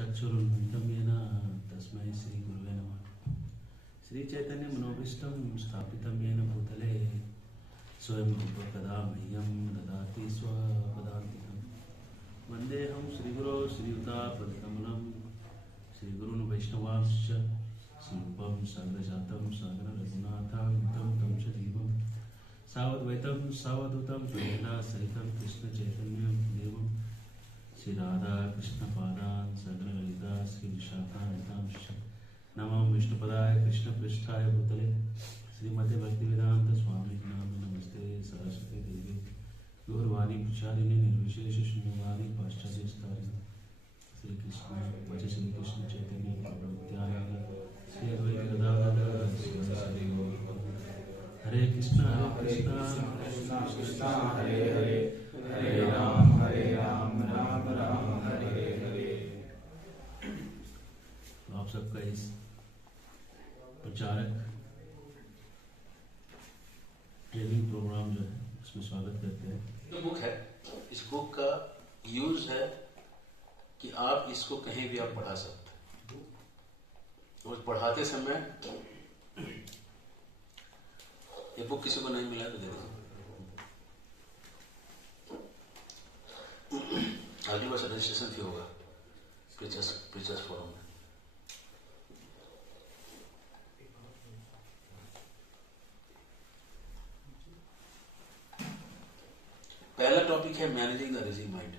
चक्षुरुन्मिलितं येन तस्मै श्रीगुरुवे नमः। श्रीचैतन्यमनोभीष्टं स्थापितं येन भूतले स्वयं रूप कदा मह्यं ददाति स्वपदान्तिकं। वन्देऽहं श्रीगुरो श्रीयुतापदकमलं श्रीगुरून् वैष्णवांश्च स्वरूपं सङ्गजातं सहगणरघुनाथान्वितं तं च जीवं सावद्वैतं सावधूतं प्रेरणा सहितं कृष्णचैतन्यं देवं श्री राधा कृष्ण पादान सगण ललिता श्री विशाखान्वितांश्च नमो विष्णुपदाय कृष्ण पृष्ठाय भूतले श्रीमते भक्तिवेदांत स्वामी नाम नमस्ते सरस्वती देवी गौरवाणी प्रचारिणे निर्विशेष शून्यवादी पाश्चात्य स्थारिणे श्री कृष्ण वच श्री कृष्ण चैतन्य प्रभु नित्यानंद श्री अद्वैत गदाधर श्रीवासादि गौर हरे कृष्णा कृष्णा कृष्णा हरे हरे हरे राम राम राम हरे हरे। आप सबका इस प्रचारक ट्रेनिंग प्रोग्राम जो है उसमें स्वागत करते हैं। जो बुक है, इस बुक का यूज है कि आप इसको कहीं भी आप पढ़ा सकते हैं और पढ़ाते समय ये बुक किसी को नहीं मिला तो दे दो। अगली बार से रजिस्ट्रेशन फी होगा प्रीचर्स फोरम में। पहला टॉपिक है मैनेजिंग द रेजिंग माइंड।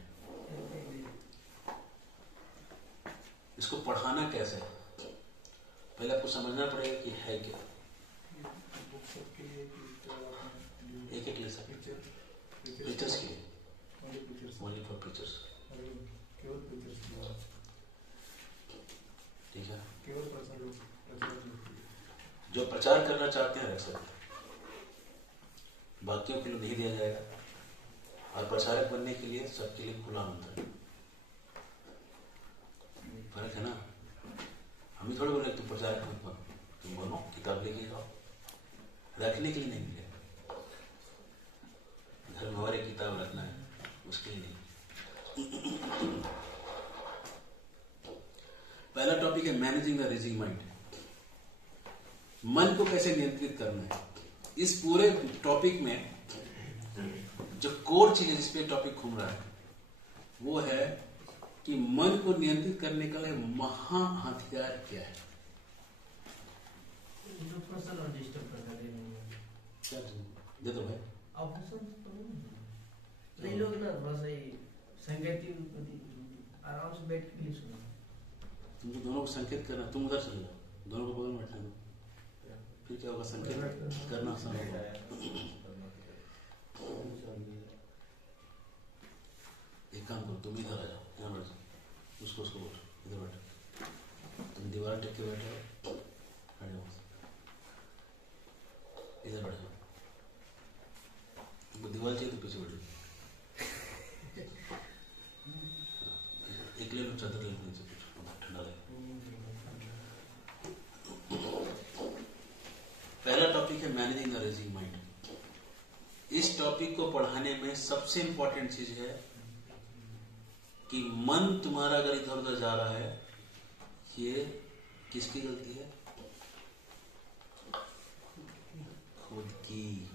इसको पढ़ाना कैसे है, पहले आपको समझना पड़ेगा कि है क्या। एक एक ले सकते प्रीचर्स के लिए, ओनली फॉर प्रीचर्स, ठीक है। जो प्रचार करना चाहते हैं रख सकते, बाकियों के लिए नहीं दिया जाएगा। और प्रचारक बनने के लिए सबके लिए खुला मंत्र। फर्क है ना, हम ही थोड़े बोले तुम प्रचारक मत बनो, तुम बनो, किताब लेके जाओ, रखने के लिए नहीं मिलेगा। घर में और एक किताब रखना है, उसके लिए नहीं। पहला टॉपिक है मैनेजिंग द रेजिंग माइंड। मन को कैसे नियंत्रित करना है। इस पूरे टॉपिक में जो कोर चीज है जिसपे टॉपिक घूम रहा है वो है कि मन को नियंत्रित करने का लिए महा हथियार क्या है। दे दो भाई नहीं लोग ना थोड़ा सा संकेत आराम से बैठ के सुनो। तुमको दोनों को संकेत करना, तुम उधर चले जाओ, दोनों को बगल में बैठने दो, फिर क्या होगा, संकेत करना आसान होगा। एक काम करो, तुम इधर आ जाओ, यहाँ बैठ जाओ, उसको बोलो इधर बैठो, तुम दीवार टेक के बैठो, इधर बैठ जाओ, तुमको दीवार चाहिए तो पीछे बैठ जाओ। एक ले लो, चादर ले लो, नीचे ठंडा लगे। पहला टॉपिक है मैनेजिंग द रेजिंग माइंड। इस टॉपिक को पढ़ाने में सबसे इंपॉर्टेंट चीज है कि मन तुम्हारा अगर इधर उधर जा रहा है, ये किसकी गलती है? खुद की।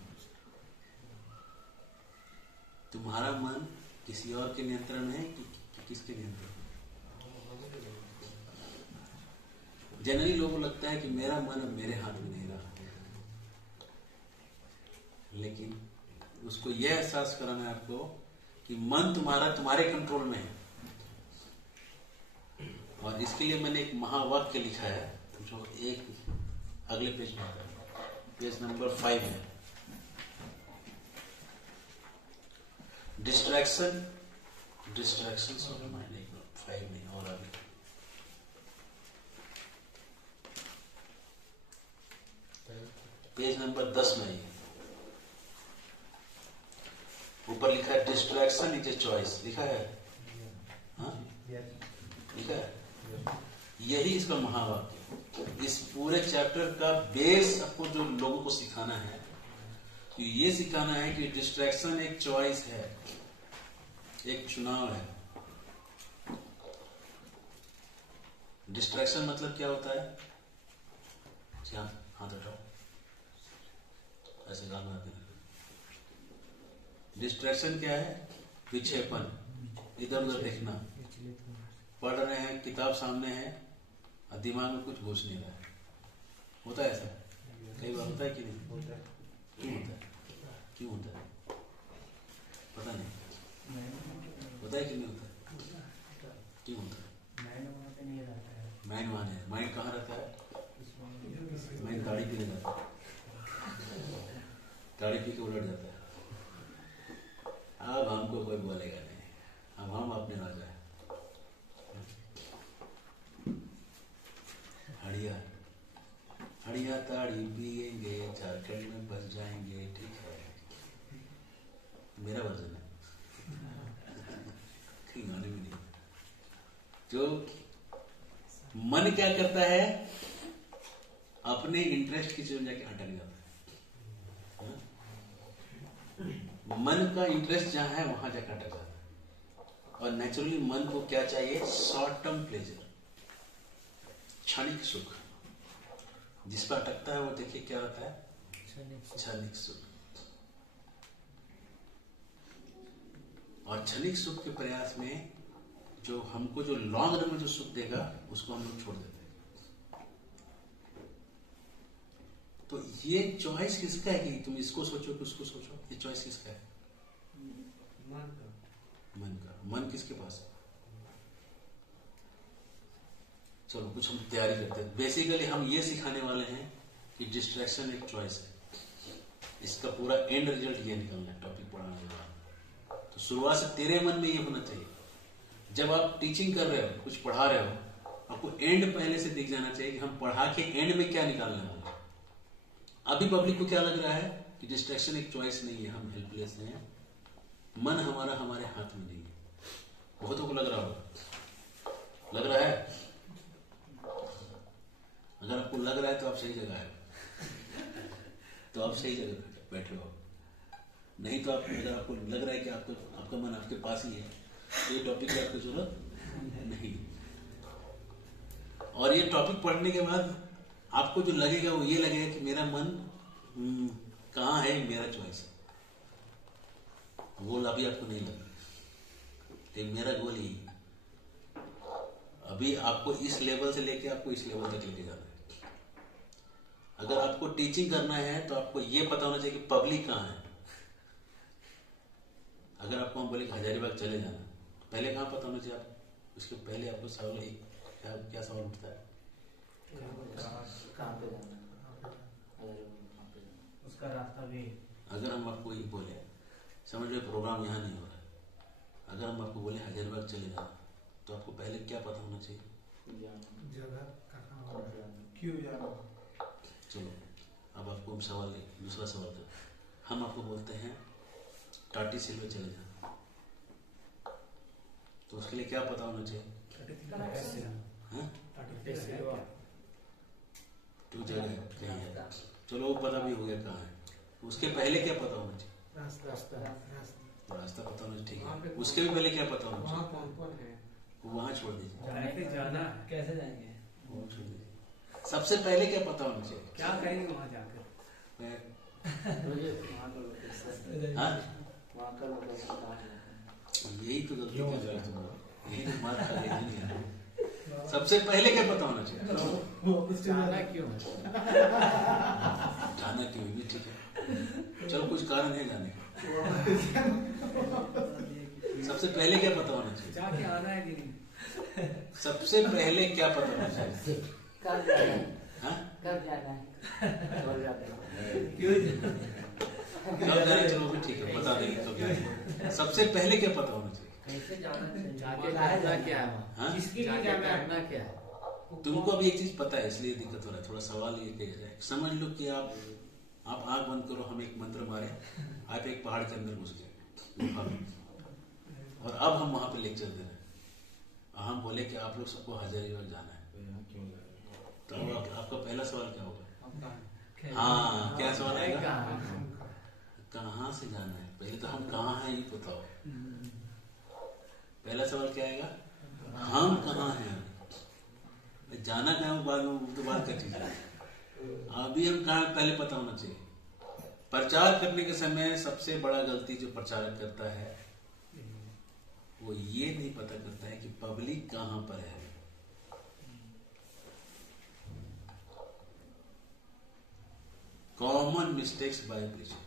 तुम्हारा मन किसी और के नियंत्रण में है कि किसके नियंत्रण? जनरली लोगों को लगता है कि मेरा मन अब मेरे हाथ में नहीं रहा, लेकिन उसको यह एहसास कराना है आपको कि मन तुम्हारा तुम्हारे कंट्रोल में है। और इसके लिए मैंने एक महावाक्य लिखा है जो एक अगले पेज में, पेज नंबर 5 है। डिस्ट्रैक्शंस ऑफ माइंड, 5 नहीं और आगे पेज नंबर 10 में ऊपर लिखा है डिस्ट्रैक्शन इज ए चॉइस। लिखा है, हाँ लिखा है, यही इसका महावाक्य। इस पूरे चैप्टर का बेस आपको जो लोगों को सिखाना है, तो ये सिखाना है कि डिस्ट्रैक्शन एक चॉइस है, एक चुनाव है। डिस्ट्रैक्शन मतलब क्या होता है? हाथ उठाओ, ऐसे गाल में आते हैं। डिस्ट्रैक्शन क्या है? विक्षेपण, इधर उधर देखना। पढ़ रहे हैं, किताब सामने है और दिमाग में कुछ घुस नहीं रहा है। होता है ऐसा? कई बार होता है कि नहीं? क्यों होता है? क्यों होता है? पता नहीं। होता है कि नहीं होता? क्यों होता है? माइंड वहां है। माइंड कहाँ रहता है? माइंड गाड़ी पीने जाता है, गाड़ी पी के उलट जाता है। अब हमको कोई बोलेगा नहीं, अब हम अपने राजा है। हड़िया हड़िया ताड़ी पिएंगे, झारखंड में बस जाएंगे, ठीक है। मेरा वर्जन है, कहीं गाने में नहीं। जो मन क्या करता है? अपने इंटरेस्ट की चीज जाके अटक जाता है। मन का इंटरेस्ट जहां है वहां जाकर अटक जाता है। और नेचुरली मन को क्या चाहिए? शॉर्ट टर्म प्लेजर, क्षणिक सुख। जिस पर अटकता है वो देखिए क्या रहता है? क्षणिक सुख। और क्षणिक सुख के प्रयास में जो हमको जो लॉन्ग रन में जो सुख देगा उसको हम लोग छोड़ देते हैं। तो ये चॉइस किसका है कि तुम इसको सोचो कि उसको सोचो? ये चॉइस किसका है? मन का। मन किसके पास है? चलो कुछ हम तैयारी करते हैं। बेसिकली हम ये सिखाने वाले हैं कि डिस्ट्रैक्शन एक चॉइस है। इसका पूरा एंड रिजल्ट ये निकलना है टॉपिक पढ़ाने के बाद। तो शुरुआत से तेरे मन में ये होना चाहिए। जब आप टीचिंग कर रहे हो, कुछ पढ़ा रहे हो, आपको एंड पहले से दिख जाना चाहिए कि हम पढ़ा के एंड में क्या निकालने वाले हैं। अभी पब्लिक को क्या लग रहा है कि डिस्ट्रैक्शन एक चॉइस नहीं है, हम हेल्पलेस हैं, मन हमारा हमारे हाथ में नहीं है। बहुतों को लग रहा होगा, लग रहा है। अगर आपको लग रहा है तो आप सही जगह है, तो आप सही जगह बैठे हो। नहीं तो आप, अगर आपको लग रहा है कि आपका मन आपके पास ही है, तो ये टॉपिक की आपको जरूरत नहीं। और ये टॉपिक पढ़ने के बाद आपको जो लगेगा वो ये लगेगा कि मेरा मन कहाँ है, मेरा चॉइस है। गोल अभी आपको नहीं लग रहा, लेकिन मेरा गोल ही अभी आपको इस लेवल से लेके आपको इस लेवल तक लेके जाना है। अगर आपको टीचिंग करना है तो आपको ये पता होना चाहिए कि पब्लिक कहाँ है। अगर आपको हम बोले हजारीबाग चले जाना, पहले कहाँ पता होना चाहिए? आप उसके पहले आपको सवाल क्या सवाल उठता है? कहाँ पे जाना, उसका रास्ता भी। अगर हम आपको ये बोले, समझ लो प्रोग्राम यहाँ नहीं हो रहा है, अगर हम आपको बोले हजारीबाग चले जाना, तो आपको पहले क्या पता होना चाहिए? जगह कहाँ, क्यों जाना। चलो अब आपको हम सवाल दूसरा सवाल कर, हम आपको बोलते हैं टाटी सिल्वे चले जाना, तो उसके लिए क्या पता होना चाहिए? तो जगह कहीं है, चलो वो पता भी हो गया कहाँ है। उसके पहले क्या पता होना चाहिए? रास्ता पता होना चाहिए, ठीक है। उसके भी पहले क्या पता होना चाहिए? कौन है वहां छोड़ दीजिए, जाना, कैसे जाएंगे, वहां छोड़ दीजिए। सबसे पहले क्या पता होना चाहिए? क्या करेंगे वहां जाकर? यही तो गलती कर रहे हो, यही तो मार खा रहे हैं। सबसे पहले क्या पता होना चाहिए? जाना क्यों, जाना क्यों भी ठीक है, चलो कुछ कारण है जाने का। सबसे पहले क्या पता होना चाहिए? जाके आना है कि नहीं? सबसे पहले क्या पता होना चाहिए? कब जाना है? हाँ? कब जाना है? क्यों कब जाने, चलो भी ठीक है, बता देंगे तो क्या है। सबसे पहले क्या पता होना चाहिए? कैसे जाना चाहिए, जाके करना क्या है? हाँ? किसके लिए जाके जाना है? करना क्या है? तुमको अभी एक चीज पता है, इसलिए दिक्कत हो रहा है। थोड़ा सवाल ये किया जाए, समझ लो कि आप आंख बंद करो, हम एक मंत्र मारे, आप एक पहाड़ के अंदर घुस गए गुफा में, और अब हम वहां पे लेक्चर दे रहे हैं, हम बोले कि आप लोग सबको हजारीबाग जाना है, तो आपका पहला सवाल क्या होगा? हाँ, क्या सवाल आएगा? कहाँ से जाना है? पहले तो हम कहाँ हैं ये बताओ। पहला सवाल क्या आएगा? हम कहाँ हैं? जाना कहाँ बाद में, वो तो बात का चीज है। अभी हम कहाँ पहले पता होना चाहिए। प्रचार करने के समय सबसे बड़ा गलती जो प्रचारक करता है वो ये नहीं पता करता है कि पब्लिक कहां पर है। Common mistakes by preacher.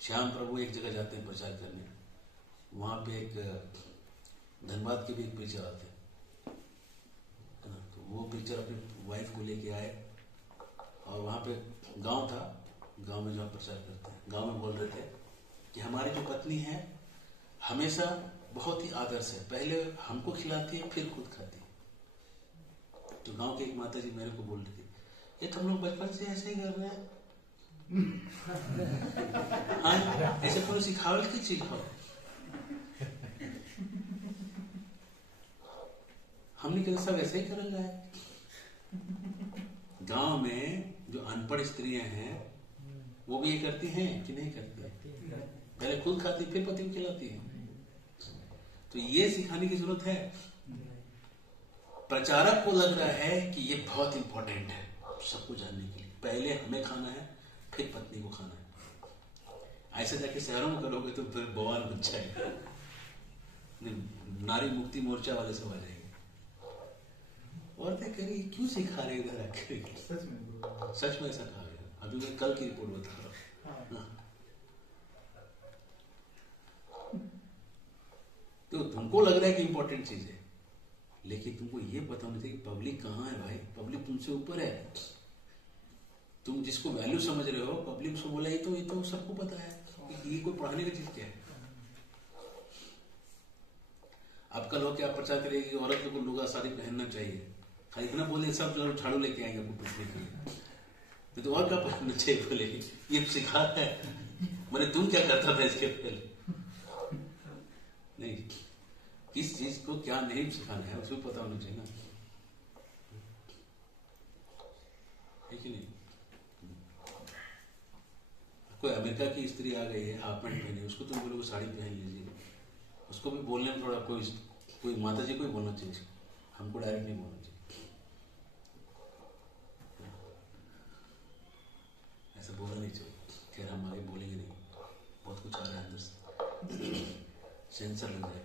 Shyam Prabhu एक जगह जाते हैं प्रचार करने, वहां पे एक धनबाद के भी एक प्रीचर आते हैं, है ना। तो वो प्रीचर अपनी वाइफ को लेके आए और वहां पे गांव था, गांव में जो प्रचार करते हैं, गांव में बोल रहे थे कि हमारी जो पत्नी है हमेशा बहुत ही आदर से पहले हमको खिलाती है फिर खुद खाती है। तो गांव की एक माता जी मेरे को बोल रही थी, ये तुम लोग बचपन से ऐसे ही कर रहे हैं, हाँ ऐसे थोड़ी सिखावट की चीज हो। हमने कहा सब ऐसे ही कर रहा है। गांव में जो अनपढ़ स्त्रियां हैं वो भी ये करती हैं कि नहीं करती है? पहले खुद खाती फिर पति को खिलाती है। तो ये सिखाने की जरूरत है। प्रचारक को लग रहा है कि ये बहुत इंपॉर्टेंट है सबको जानने के लिए, पहले हमें खाना है फिर पत्नी को खाना है। ऐसे जाके शहरों में करोगे तो फिर बवाल बच जाएगा, नारी मुक्ति मोर्चा वाले सब आ जाएंगे। औरतें कह रही क्यों सिखा रहे इधर आकर? सच में ऐसा कहा गया। अभी मैं कल की रिपोर्ट बता रहा हूँ। तो तुमको लग रहा है कि इंपॉर्टेंट चीज है, लेकिन तुमको ये पता होना चाहिए कि पब्लिक कहाँ है भाई। पब्लिक तुमसे ऊपर है। तुम जिसको वैल्यू समझ रहे हो, पब्लिक उसको बोला ये तो सबको पता है कि ये कोई पढ़ाने की चीज क्या है। अब कल हो क्या प्रचार करेगी कि औरत को लुगा साड़ी पहनना चाहिए, खाली इतना बोले सब जो झाड़ू लेके आएंगे आपको पीटने के लिए, तो और क्या पहनना चाहिए बोले ये सिखा है। मैंने तुम क्या करता था इसके पहले? नहीं, किस चीज को क्या नहीं सिखाना है उसको पता होना चाहिए ना, है कि नहीं। कोई अमेरिका की स्त्री आ गई है हाफ पैंट पहनी, उसको तुम बोलोगे साड़ी पहन लीजिए, उसको भी बोलने में थोड़ा कोई माता जी को ही बोलना चाहिए, हमको डायरेक्ट नहीं बोलना चाहिए। ऐसा बोलना नहीं चाहिए। खैर हम आगे बोलेंगे नहीं, बहुत कुछ आ रहा है अंदर से, सेंसर लग जाए।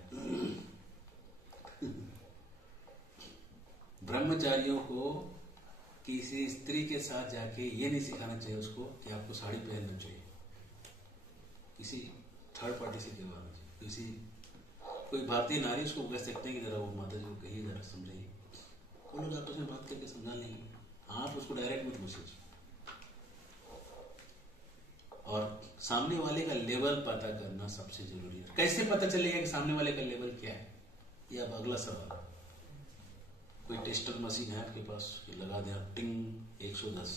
ब्रह्मचारियों को किसी स्त्री के साथ जाके ये नहीं सिखाना चाहिए उसको कि आपको साड़ी पहनना चाहिए, किसी थर्ड पार्टी से कहवाना चाहिए। किसी कोई भारतीय नारी उसको कह सकते हैं कि जरा वो माता जी को कहिए जरा समझाइए, वो लोग आपस में बात करके समझा लेंगे, आप उसको डायरेक्ट मत पूछिए। और सामने वाले का लेवल पता करना सबसे जरूरी है। कैसे पता चलेगा कि सामने वाले का लेवल क्या है, ये अब अगला सवाल है। कोई टेस्टर मशीन है आपके पास, लगा दें आप टिंग 110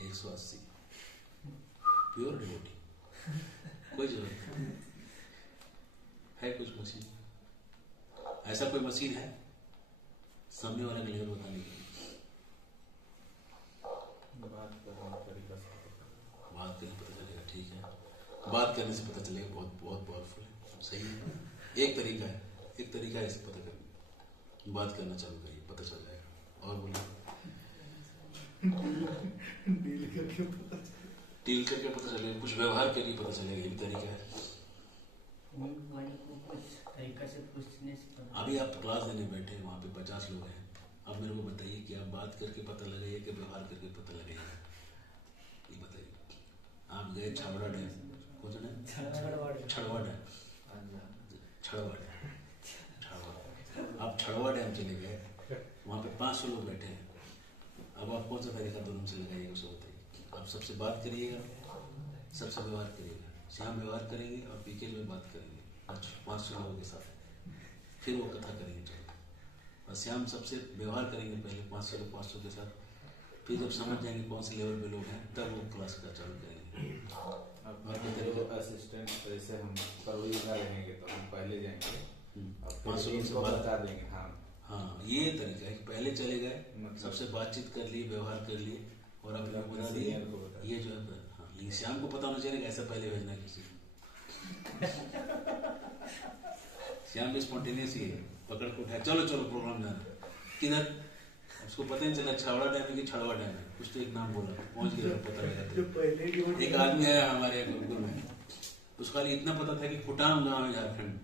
180 प्योर डिवोटी, कोई जरूरत नहीं है। कुछ मशीन ऐसा कोई मशीन है सामने वाले का लेवल बताने के लिए? बात करने पता चलेगा, ठीक है, बात करने से पता चलेगा, बहुत बहुत पावरफुल है, सही है। एक तरीका है इसे पता करने, बात करना चालू करिए, पता चल जाएगा। और बोलिए, डील करके पता चलेगा, कुछ व्यवहार करके पता चलेगा, ये भी तरीका है। अभी आप क्लास देने बैठे, वहां पे 50 लोग हैं, अब मेरे को बताइए कि आप बात करके पता लगाइए कि व्यवहार करके पता लगाइए, ये बताइए। आप गए छावड़ा डैम, कौन सा डैम? छड़वा डैम। आप छड़वा डैम चले गए, वहां पे 500 लोग बैठे हैं। अब आप कौन सा तरीका दोनों से लगाइएगा उसको बताइए। आप सबसे बात करिएगा, सबसे व्यवहार करिएगा। श्याम व्यवहार करेंगे और पीके में बात करेंगे 500 लोगों के साथ, फिर वो कथा करेंगे। और श्याम सबसे व्यवहार करेंगे पहले 500 के साथ, फिर जब समझ जाएंगे कौन से लेवल पे लोग हैं तब वो क्लास का चालू करेंगे। जो असिस्टेंट जैसे हम परवरी का रहेंगे तो हम पहले जाएंगे और फिर 500 लोग से इनको बात बता देंगे। हाँ हाँ, ये तरीका है कि पहले चले गए, मतलब- सबसे बातचीत कर लिए, व्यवहार कर लिए और अपने अपने बता दिए। senior को बता दिया। ये जो है हाँ, लेकिन श्याम को पता होना चाहिए कि ऐसा पहले भेजना है किसी को। श्याम भी स्पॉन्टेनियस ही है, पकड़ को उठाया चलो चलो प्रोग्राम जाना। किधर उसको पता नहीं चला छावड़ा डैम है कि छड़वा डैम है, कुछ तो एक नाम बोला, पहुंच गया तो पता लगा। एक आदमी आया हमारे गुरुकुल में, उसका लिए इतना पता था कि खुटाम गांव है झारखंड।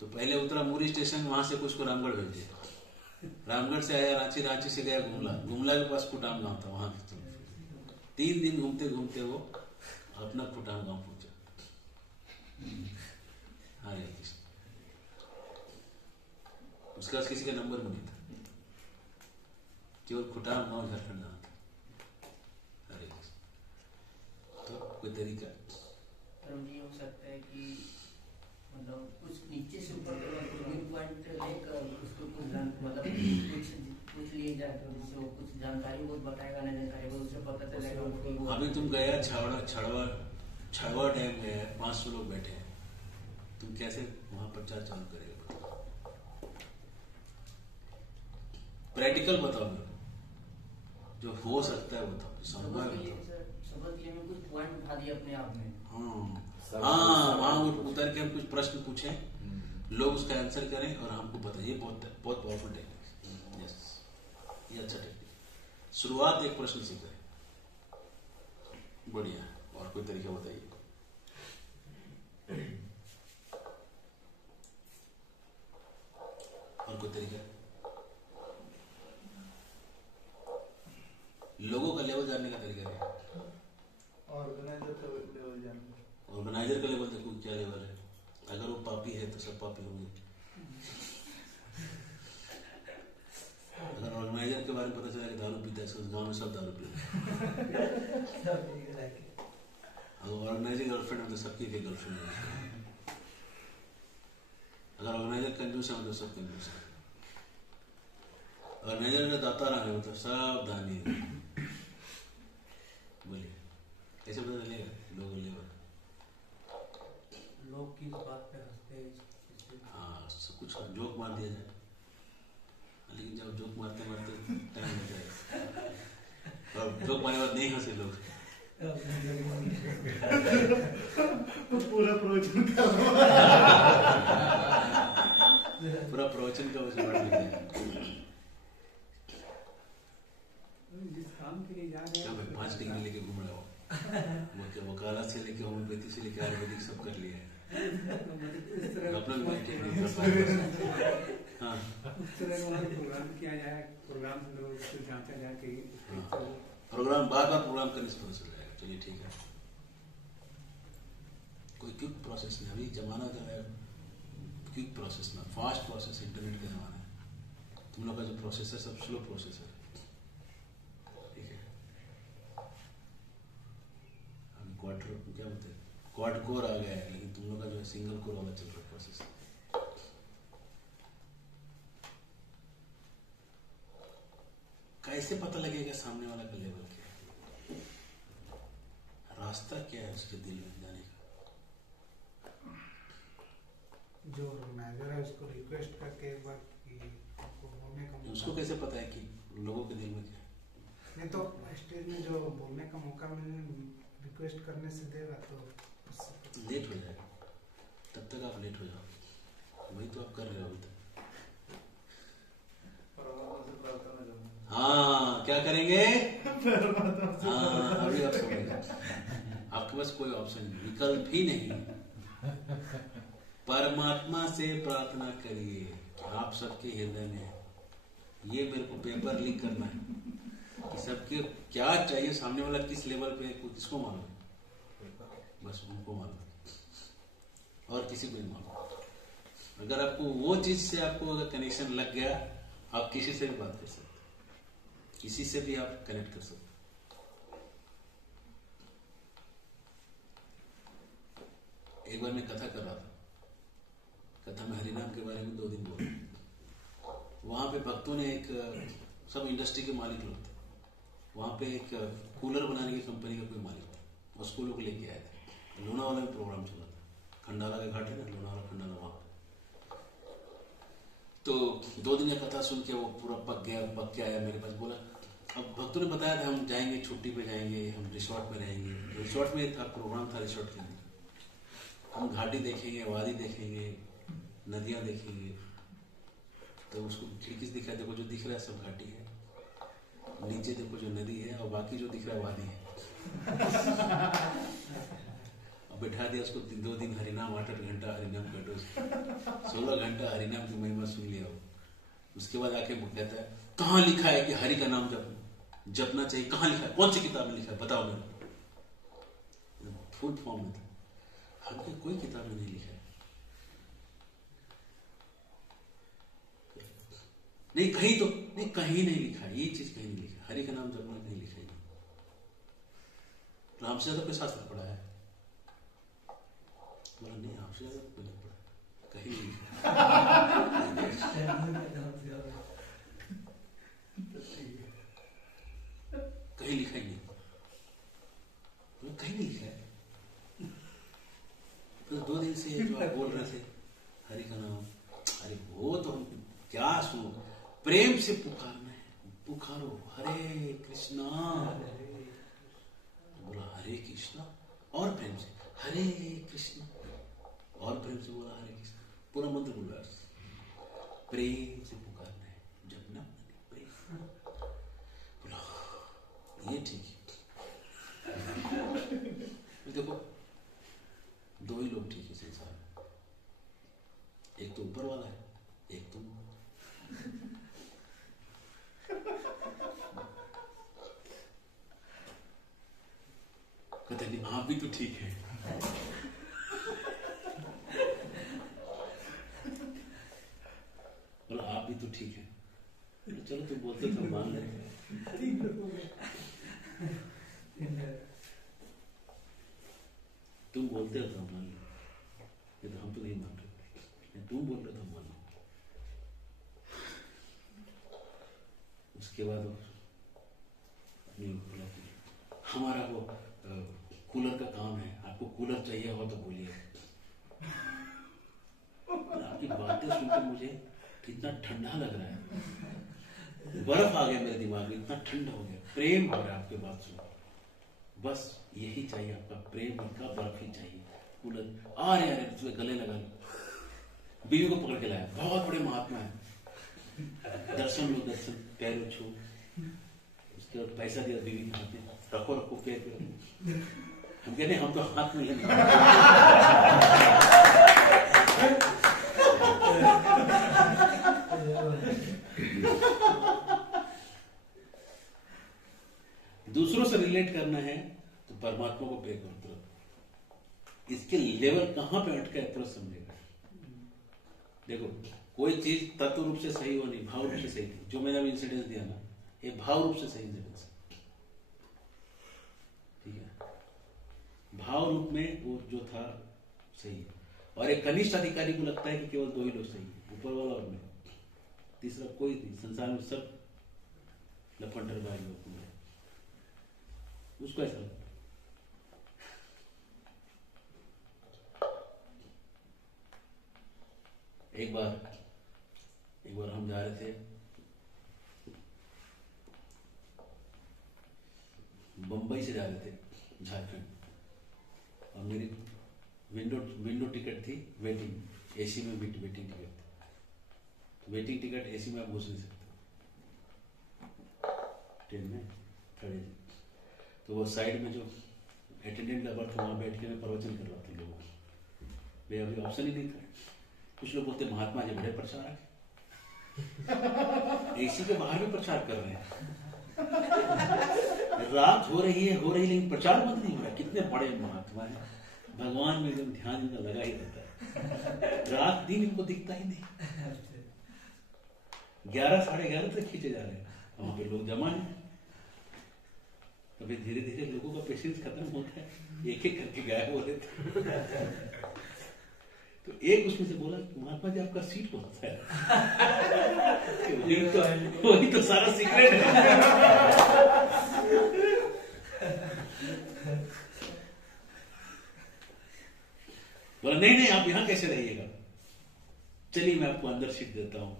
तो पहले उतरा मुरी स्टेशन, वहां से कुछ को रामगढ़ भेज दिया, रामगढ़ से आया रांची, रांची से गया गुमला, गुमला के पास खुटाम गांव था, वहां 3 दिन घूमते घूमते वो अपना खुटाम गांव पहुंचा। हरे कृष्ण। उसके पास किसी का नंबर भी नहीं था, केवल खुटाम गांव झारखंड जाना था। हरे कृष्ण। तो कोई तरीका कर्म ये हो सकता है कि मतलब कुछ नीचे से ऊपर कुछ व्यू पॉइंट लेकर उसको कुछ मतलब कुछ लिए जाए तो जिससे वो कुछ जानकारी वो बताएगा, नहीं जानकारी वो उससे पता चलेगा कि वो। अभी तुम गया छड़वा डैम गया, 500 लोग बैठे हैं, तुम कैसे वहां प्रचार चालू करेगा? प्रैक्टिकल बताओ मेरे को, जो हो सकता है बताओ, संभव है बताओ। सबक लिए में कुछ पॉइंट उठा दिए अपने आप में। हाँ, वहां उतर के हम कुछ प्रश्न पूछें, लोग उसका आंसर करें और हमको बताइए। बहुत बहुत पावरफुल टेक्निक। यस, ये अच्छा टेक्निक। शुरुआत एक प्रश्न से करें, बढ़िया। और कोई तरीका बताइए। और कोई तरीका? लोगों का लेवल जानने का तरीका है। ऑर्गेनाइजर का लेवल जानना। ऑर्गेनाइजर का लेवल देखो क्या लेवल है। अगर वो पापी है तो सब पापी होंगे। अगर ऑर्गेनाइजर के बारे में पता चला कि दारू पीता है, तो गांव में सब दारू पीते हैं। अगर ऑर्गेनाइजर गर्लफ्रेंड है तो सबकी एक गर्लफ्रेंड है। अगर ऑर्गेनाइजर कंजूस है तो सब कंजूस है। ऑर्गेनाइजर का दाता रहा है मतलब सब दानी है। बोलिए कैसे पता चलेगा लोग लेवल? लोग किस बात पे हंसते हैं। हाँ, सब कुछ जोक मार दिया जाए, लेकिन जब जोक मारते मारते टाइम हो जाए और जोक मारने बाद नहीं हंसे लोग, पूरा प्रवचन पूरा प्रवचन का वजन बढ़ गया। जिस काम के लिए जा रहे क्या भाई 5 डिग्री लेके घूम रहा हो, वकालत से लेके होम्योपैथी से लेके आयुर्वेदिक सब कर लिया है। अपना हाँ, उस तरह का प्रोग्राम किया जाए, प्रोग्राम से लोग उसको जांचा जाए कि प्रोग्राम बार प्रोग्राम करने से पता चल जाएगा। चलिए ठीक है, कोई क्विक प्रोसेस नहीं। अभी जमाना जो है क्विक प्रोसेस ना, फास्ट प्रोसेस, इंटरनेट का जमाना है। तुम लोग का जो प्रोसेस है सब स्लो प्रोसेस है। ठीक है, अभी क्वार्टर क्या बोलते हैं, क्वाड कोर आ गया है, लेकिन तुम लोग का जो है सिंगल कोर वाला चल रहा है प्रोसेस। कैसे पता लगेगा सामने वाला का लेवल क्या है? रास्ता क्या है उसके दिल में जाने का? जो ऑर्गेनाइजर है उसको रिक्वेस्ट करके एक बार कि आपको बोलने का मौका- उसको कैसे पता है कि लोगों के दिल में क्या है? नहीं तो स्टेज में जो बोलने का मौका मिले रिक्वेस्ट करने से देगा तो उससे- लेट हो जाएगा, तब तक आप लेट हो जाओ। वही तो आप कर रहे हो अभी तक। हाँ, क्या करेंगे? हाँ, अभी आप समझ, आपके पास कोई ऑप्शन नहीं, विकल्प ही नहीं। परमात्मा से प्रार्थना करिए कि आप सबके हृदय में है। ये मेरे को पेपर लीक करना है कि सबके क्या चाहिए, सामने वाला किस लेवल पे है, किसको मालूम है, बस उनको मालूम है और किसी को नहीं मालूम। अगर आपको वो चीज से आपको अगर कनेक्शन लग गया, आप किसी से भी बात कर सकते, किसी से भी आप कनेक्ट कर सकते। एक बार मैं कथा कर रहा था, कथा में हरिनाम के बारे में 2 दिन बोला। वहां पे भक्तों ने एक, सब इंडस्ट्री के मालिक लोग थे, वहाँ पे एक कूलर बनाने की कंपनी का कोई मालिक था, उसको लोग लेके आए थे। लोनावाला में प्रोग्राम चला था, खंडाला का घाट है ना, लोनावाला खंडाला, वहाँ पे। तो 2 दिन की कथा सुन के वो पूरा पक के आया मेरे पास, बोला अब भक्तों ने बताया था हम जाएंगे, छुट्टी पे जाएंगे, हम रिसोर्ट में रहेंगे। रिसोर्ट में था, प्रोग्राम था रिसोर्ट के अंदर, हम घाटी देखेंगे, वादी देखेंगे, नदियां देखेंगे। तो उसको खिड़की से दिखा, देखो जो दिख रहा है सब घाटी है, नीचे देखो जो नदी है, और बाकी जो दिख रहा है वादी है। अब बैठा दिया उसको 2 दिन हरिनाम, 8 घंटा हरिनाम कटो, 16 घंटा हरिनाम की महिमा सुन लिया। उसके बाद आके वो कहता है कहाँ लिखा है कि हरि का नाम जपना चाहिए, कहाँ लिखा है, कौन सी किताब में लिखा है, बताओ मेरे। फुल फॉर्म में था, हमने कोई किताब में नहीं लिखा है। नहीं कहीं तो नहीं, कहीं नहीं लिखा है, ये चीज कहीं नहीं लिखा, हरि का नाम जपना कहीं लिखा ही नहीं। राम से ज्यादा कोई शास्त्र पढ़ा है? बोला नहीं, आपसे ज्यादा कोई नहीं पढ़ा, कहीं नहीं लिखा। कहीं लिखा ही नहीं, कहीं नहीं लिखा है। तो 2 दिन से जो आप बोल रहे थे हरि का नाम, अरे वो तो हम क्या सुनो, प्रेम से पुकारना है, पुकारो हरे कृष्णा, बोला हरे कृष्णा, और प्रेम से हरे कृष्णा, और प्रेम से बोला हरे कृष्णा, पूरा मंत्र बोला, प्रेम से पुकारना है, जपना प्रेम। बोला ये ठीक है। देखो 2 ही लोग ठीक है संसार में, एक तो ऊपर वाला है, एक तुम। कहते नहीं आप भी तो ठीक है। बोला आप भी तो ठीक है, चलो तुम बोलते तो मान लेते, तुम बोलते हो तो मान लो, ये तो हम तो नहीं मान रहे, तुम बोल रहे तो मान लो। उसके बाद हमारा वो कूलर का काम है, आपको कूलर चाहिए हो तो बोलिए। आपकी बातें सुनकर मुझे कितना ठंडा लग रहा है, बर्फ आ गया मेरे दिमाग में, इतना ठंडा हो गया, प्रेम हो रहा है आपके बात सुन। बस यही चाहिए आपका प्रेम, का बर्फ ही चाहिए। कूलर आ रहे उसमें गले लगा, बीवी को पकड़ के लाया, बहुत बड़े महात्मा है, दर्शन लो, दर्शन पैरों छू। उसके बाद पैसा दिया बीवी के हाथ में, रखो रखो पैर पे, हम कहते हम तो हाथ में लेंगे। दूसरों से रिलेट करना है तो परमात्मा को प्रे करो तुरंत। इसके लेवल कहां पे अटका है तुरंत समझेगा। देखो कोई चीज तत्व रूप से सही हो नहीं, भाव रूप से सही थी, जो मैंने अभी इंसिडेंस दिया ना, ये भाव रूप से सही इंसिडेंस, ठीक है, भाव रूप में वो जो था सही। और एक कनिष्ठ अधिकारी को लगता है कि केवल 2 ही लोग सही है, ऊपर वाला और मैं, तीसरा कोई नहीं, संसार में सब लफंडर भाई लोग हैं, उसको ऐसा लगता है। एक बार हम जा रहे थे बंबई से, जा रहे थे झारखंड, और मेरी विंडो टिकट थी, वेटिंग, एसी में वेटिंग टिकट थी। वेटिंग टिकट एसी में आप घुस नहीं सकते, ट्रेन में खड़े थे। तो वो साइड में जो अटेंडेंट का बर्थ, वहां बैठ के मैं प्रवचन कर रहा था लोगों को, मैं अभी ऑप्शन ही नहीं था। कुछ लोग बोलते महात्मा जी बड़े प्रचारक, एसी के बाहर भी प्रचार कर रहे हैं, रात हो रही है लेकिन प्रचार बंद नहीं हो रहा। कितने बड़े महात्मा है, भगवान में एकदम ध्यान इनका लगा ही रहता है, रात दिन इनको दिखता ही नहीं। 11 साढ़े 11 तक खींचे जा रहे हैं, वहां पे लोग जमा है। कभी धीरे धीरे लोगों का पेशेंस खत्म होता है, एक एक करके गायब हो रहे थे। तो एक उसमें से बोला महात्मा जी आपका सीट कौन सा है? वही तो सारा सीक्रेट है। बोला नहीं नहीं आप यहाँ कैसे रहिएगा, चलिए मैं आपको अंदर सीट देता हूँ।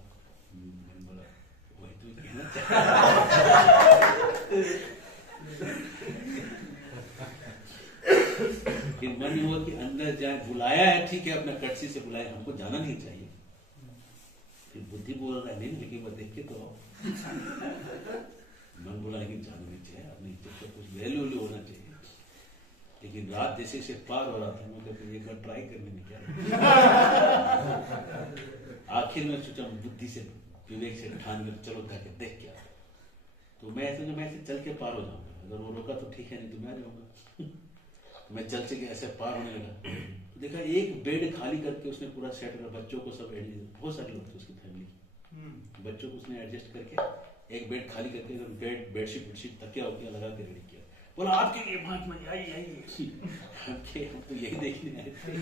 मैंने बोला वही तो कहना फिर मन हुआ कि अंदर जाए, बुलाया है ठीक है, अपना कटसी से बुलाया, हमको जाना नहीं चाहिए। फिर बुद्धि बोल रहा है नहीं लेकिन वो देख के तो मन बोला लेकिन जाना नहीं चाहिए, अपनी इज्जत का कुछ वैल्यू होना चाहिए। लेकिन रात जैसे से पार हो रहा था, मैं कहते एक बार ट्राई करने में क्या आखिर में सोचा बुद्धि से विवेक से ठान कर चलो जाके देख क्या। तो मैं ऐसे चल के पार हो जाऊंगा, अगर वो रोका तो ठीक है, नहीं तो मैं रहूंगा। मैं चल के ऐसे पार होने लगा, तो देखा एक बेड खाली करके उसने पूरा सेट कर, बच्चों को सब बहुत सारे लोग थे उसकी फैमिली, बच्चों को उसने एडजस्ट करके एक बेड खाली करके बेडशीट तकिया वकिया लगा के रेडी किया। बोला आपके लिए महात्मा जी आइए आइए, हम तो यही देखने आए थे।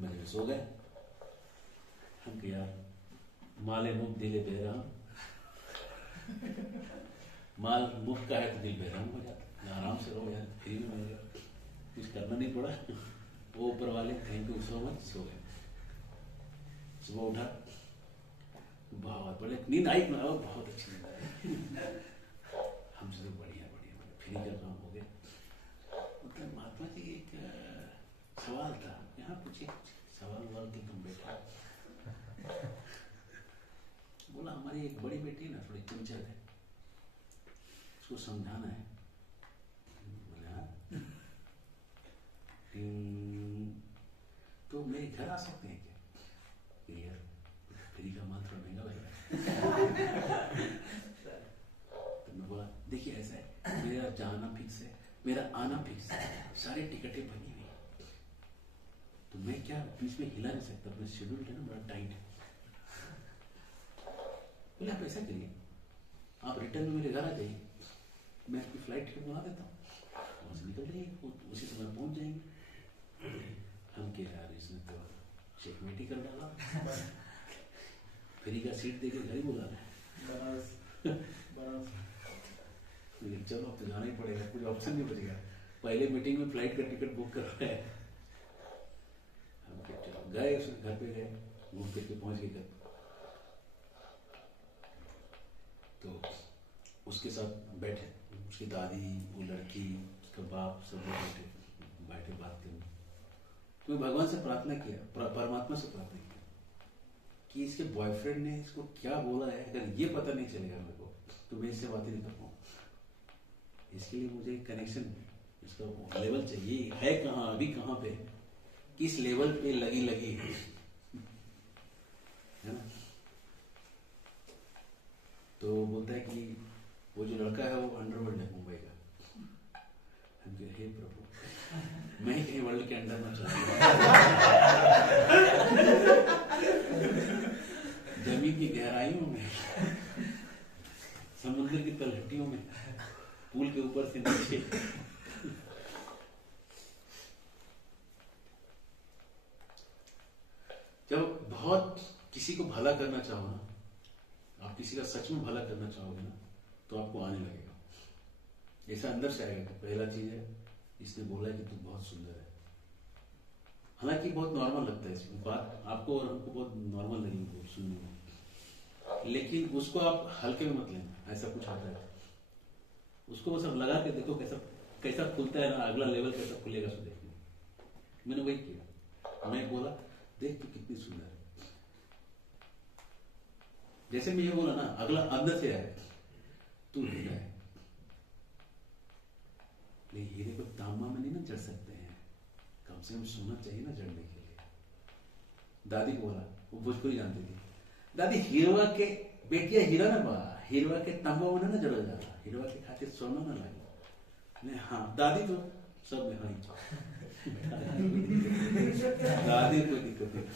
मैंने सो गए। हम यार माले मुख दिले बेराम, माल मुख का है तो दिल बेराम हो जाता, आराम से रहो यार, फ्री में मिल गया, कुछ करना नहीं पड़ा। वो ऊपर वाले थैंक यू सो मच। सो गए। सुबह उठा, बहुत बड़े नींद आई, बहुत अच्छी नींद आई। हमसे तो बढ़िया फ्री का काम हो गया। मतलब महात्मा जी एक सवाल था, यहाँ पूछिए सवाल तो तुम बैठा। बोला हमारी एक बड़ी बेटी ना थोड़ी चंचल है, उसको समझाना है। बोले हाँ, तो मेरे घर आ सकते हैं क्या? यार फ्री का माल थोड़ा महंगा लगेगा। तो मैं बोला देखिए ऐसा है, मेरा जाना फिक्स है, मेरा आना फिक्स है, सारी टिकटें बनी हुई, तो मैं क्या बीच में हिला नहीं सकता, अपना शेड्यूल है ना बड़ा टाइट है। बोले आप ऐसा करिए, आप रिटर्न में मेरे घर आ जाइए, मैं आपकी फ्लाइट टिकट बना देता हूँ, वहां से निकल जाइए, उसी समय पहुंच जाएंगे। हम क्या यार इसने तो चेकमेट ही कर डाला, फ्री का सीट देके घर ही बुला रहे। चलो अब तो जाना ही पड़ेगा, कुछ ऑप्शन नहीं बचेगा। पहले मीटिंग में फ्लाइट का टिकट बुक कर रहे हैं। हम क्या चलो गए, उसने घर पे गए, घूम फिर के पहुंच गए घर। तो उसके साथ बैठे, उसकी दादी, वो लड़की, उसका बाप, सब लोग बैठे बात करें। तो भगवान से प्रार्थना किया, परमात्मा से प्रार्थना किया कि इसके बॉयफ्रेंड ने इसको क्या बोला है, अगर ये पता नहीं चलेगा मेरे को तो मैं इससे बातें नहीं कर पाऊँ। इसके लिए मुझे कनेक्शन, इसका लेवल चाहिए, है कहाँ, अभी कहाँ पे, किस लेवल पे लगी है ना। तो बोलता है कि वो जो लड़का है वो अंडरवर्ल्ड है मुंबई का। हम कहे हे प्रभु, मैं ही कहीं वर्ल्ड के अंडर में चला जमीन की गहराइयों में, समुद्र की तलहटियों में, पुल के ऊपर से नीचे। जब बहुत किसी को भला करना चाहो ना, आप किसी का सच में भला करना चाहोगे ना, तो आपको आने लगेगा, ऐसा अंदर से आएगा। तो पहला चीज है, इसने बोला है कि तू बहुत सुंदर है। हालांकि बहुत नॉर्मल लगता है इसमें बात, आपको और हमको बहुत नॉर्मल लगेगी सुनने में, लेकिन उसको आप हल्के में मत लेना। ऐसा कुछ आता है, उसको वो सब लगा के देखो कैसा खुलता है ना, अगला लेवल कैसा खुलेगा सो देखने। मैंने वही किया, मैं बोला देख तू कितनी सुंदर है। जैसे मैं ये बोला ना, अगला अंदर से आए, तू हीरा है। लेकिन हीरे को तांबा में नहीं ना जड़ सकते हैं, कम से कम सोना चाहिए ना जड़ने के लिए। दादी को बोला, वो भोजपुरी जानती थी, दादी हीरवा के बेटिया हीरा ना बा, हीरवा के तांबा में ना जड़ जा, हीरवा के खातिर सोना ना लगे। हाँ दादी तो सब में हाँ दादी कोई दिक्कत नहीं।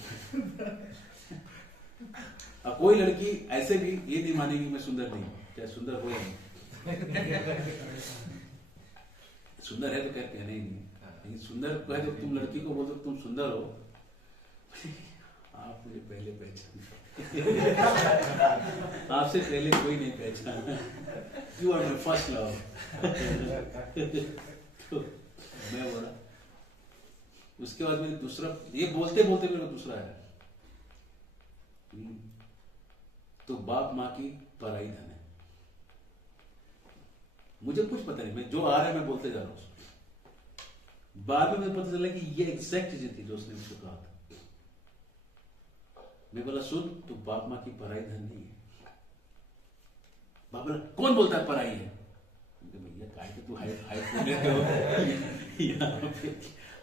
अब कोई लड़की ऐसे भी ये नहीं मानेगी मैं सुंदर नहीं, चाहे सुंदर हो या नहीं। सुंदर है तो क्या कहना ही नहीं, लेकिन सुंदर कहे तो तुम लड़की को बोलो तुम सुंदर हो, आप मुझे पहले पहचान, आपसे पहले कोई नहीं पहचाना, you are my first love. तो मैं बोला उसके बाद मेरे दूसरा, ये बोलते बोलते मेरा दूसरा है, तो बाप माँ की पराई धन है। मुझे कुछ पता नहीं, मैं जो आ रहा है मैं बोलते जा रहा हूँ। बाद में मुझे पता चला कि ये एग्जैक्ट चीजें थी जो उसने मुझको कहा था। मैं बोला सुन, तू बाप माँ की पराई धन नहीं है। बाप बोला कौन बोलता है पराई है? भैया काय के तू हाई बोल रहे हो, यहाँ पे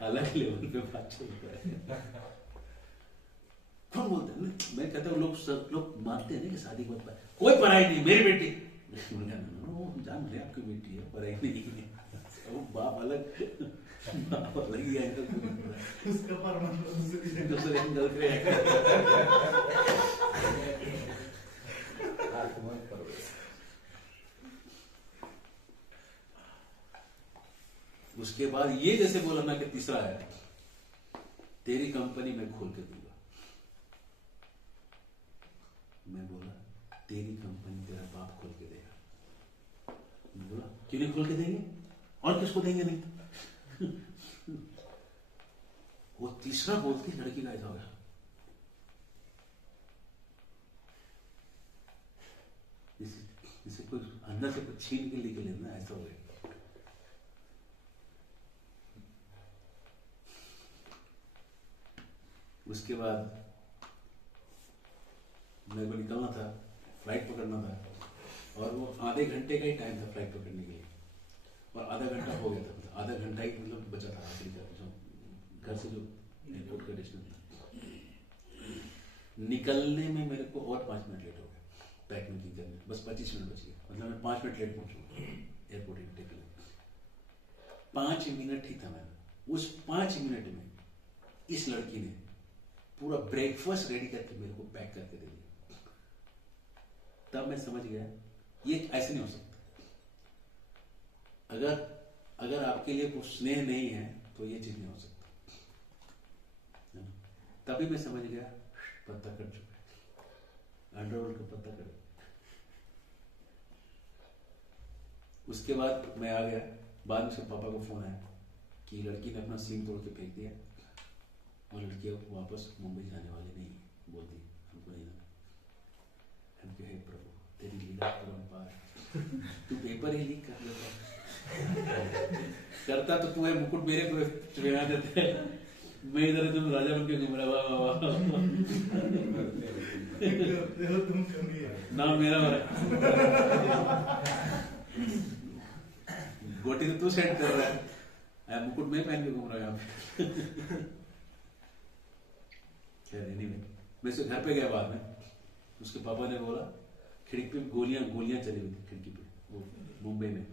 अलग लेवल पे बात चल रहा है। कौन बोलता है? मैं कहता हूँ लोग मानते हैं कि शादी के बाद कोई पराई नहीं, मेरी बेटी। जान रहे आपकी बेटी है, पराई नहीं है। बाप अलग, बाप अलग ही है, उसका परमान दूसरे एंगल पे उसके बाद ये जैसे बोला ना कि तीसरा है, तेरी कंपनी मैं खोल के दूंगा। मैं बोला तेरी कंपनी तेरा बाप खोल के देगा। मैं बोला क्यों नहीं खोल के देंगे, और किसको देंगे? नहीं वो तीसरा बोल के लड़की गायब हो गया। इसे कोई अंदर से कुछ छीन के लेके लेना, ऐसा हो गया। उसके बाद मेरे को निकलना था, फ्लाइट पकड़ना था, और वो आधे घंटे का ही टाइम था फ्लाइट पकड़ने के लिए, और आधा घंटा हो गया था। आधा घंटा ही मतलब बचा था आखिरी का, घर से जो एयरपोर्ट का डिस्टेंस था। निकलने में मेरे को और 5 मिनट लेट हो गया, पैकिंग की जर्नी बस 25 मिनट बच गया, मतलब मैं 5 मिनट लेट पहुंचूंगा एयरपोर्ट इंटेक के लिए। 5 मिनट ही था मैंने, उस 5 मिनट में इस लड़की ने पूरा ब्रेकफास्ट रेडी करके मेरे को पैक करके दे दिया। तब मैं समझ गया ये ऐसे नहीं हो सकता। अगर आपके लिए कुछ स्नेह नहीं है तो ये चीज नहीं हो सकता। तभी मैं समझ गया पत्ता कट चुका है, अंडरवर्ल्ड का पत्ता कट। उसके बाद मैं आ गया, बाद में उसके पापा को फोन आया कि लड़की ने अपना सीम तोड़ के फेंक दिया और लड़की वापस मुंबई जाने वाली नहीं, बोलती हमको नहीं जाना। हम कहे हे प्रभु तेरी लीला परम्पार, तू पेपर ही लीक कर देता करता तो तू है, मुकुट मेरे को चुरा देते, मैं इधर तुम राजा बन के घूम रहा। वाह वाह तुम कभी नाम मेरा हो गोटी तो तू सेट कर रहा है, मुकुट मैं पहन के घूम रहा है। एनीवे मैं उसके घर पे गया, बाद में उसके पापा ने बोला खिड़की पे गोलियां चली हुई थी खिड़की पे, वो मुंबई में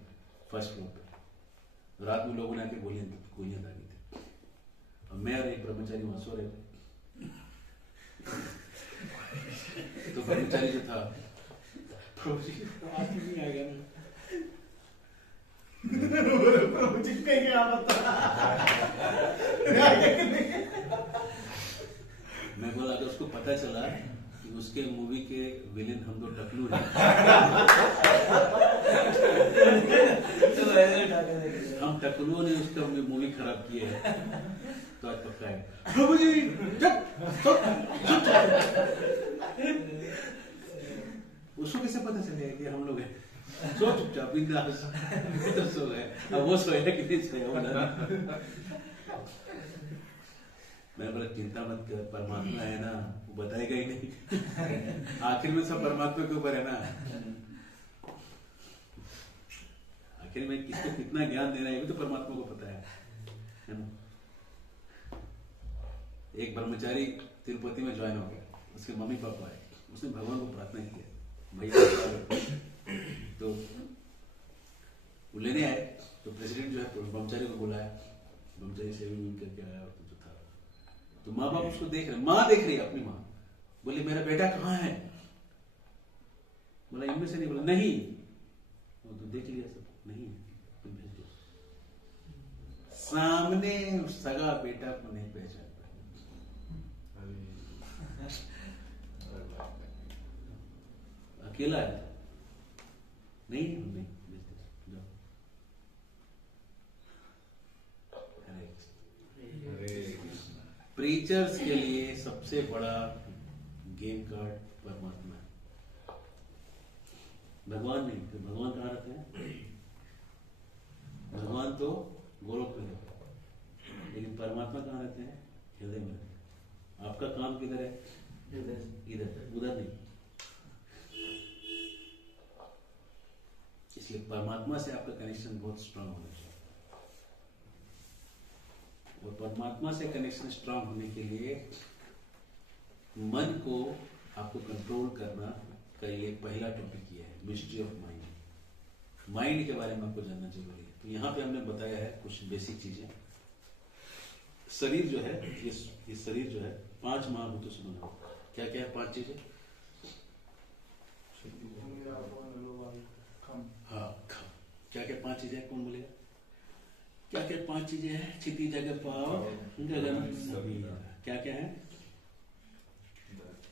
फर्स्ट फ्लोर पे। रात में लोगों ने आके गोलियां दागी थी, और मैं और एक ब्रह्मचारी वहां सो रहे थे। तो ब्रह्मचारी जो था प्रभु जी आ गया ना, प्रभु जी का क्या पता। मैं बोला अगर उसको पता चला कि उसके मूवी के विलेन हम दो टकलू हैं, हम टकलुओं ने उसका मूवी खराब किया है, तो आज पक्का है प्रभु जी उसको कैसे पता चलेगा कि हम लोग हैं? सो चुपचाप तो सो गए, अब वो सोया कि नहीं सोया। मैं बोला चिंता मत कर, परमात्मा है ना, वो बताएगा ही नहीं। आखिर में सब परमात्मा के ऊपर है ना, आखिर में किसको कितना ज्ञान देना है वो तो परमात्मा को पता है ना। एक ब्रह्मचारी तिरुपति में ज्वाइन हो गया, उसके मम्मी पापा आए, उसने भगवान को प्रार्थना किया भैया, तो वो लेने आए, तो प्रेसिडेंट जो है ब्रह्मचारी को बुलाया, ब्रह्मचारी सेविंग करके आया, और जो था तो माँ बाप उसको देख रहे, माँ देख रही है अपनी माँ, बोले मेरा बेटा कहाँ है? बोला इनमें से नहीं। बोला नहीं, वो तो देख लिया सब, नहीं है, तुम भेज दो। सामने सगा बेटा को नहीं पहचान पाया, अकेला है, नहीं भेज दो, जाओ। हरे प्रीचर्स के लिए सबसे बड़ा गेम कार्ड परमात्मा है, भगवान नहीं। तो भगवान कहाँ रहते हैं? भगवान तो गोलोक में रहते हैं, लेकिन परमात्मा कहाँ रहते हैं? हृदय में रहते हैं। आपका काम किधर है? इधर, उधर नहीं। इसलिए परमात्मा से आपका कनेक्शन बहुत स्ट्रांग होना चाहिए, और परमात्मा से कनेक्शन स्ट्रांग होने के लिए मन को आपको कंट्रोल करना का ये पहला टॉपिक ये है, मिस्ट्री ऑफ माइंड। माइंड के बारे में आपको जानना जरूरी है। तो यहाँ पे हमने बताया है कुछ बेसिक चीजें। शरीर जो है, ये शरीर जो है 5 महाभूतों से बना हुआ। क्या क्या है 5 चीजें? हाँ, क्या क्या 5 चीजें? कौन बोलेगा? क्या क्या 5 चीजें हैं? क्षिति, जगह, पाव, गगन। क्या क्या है?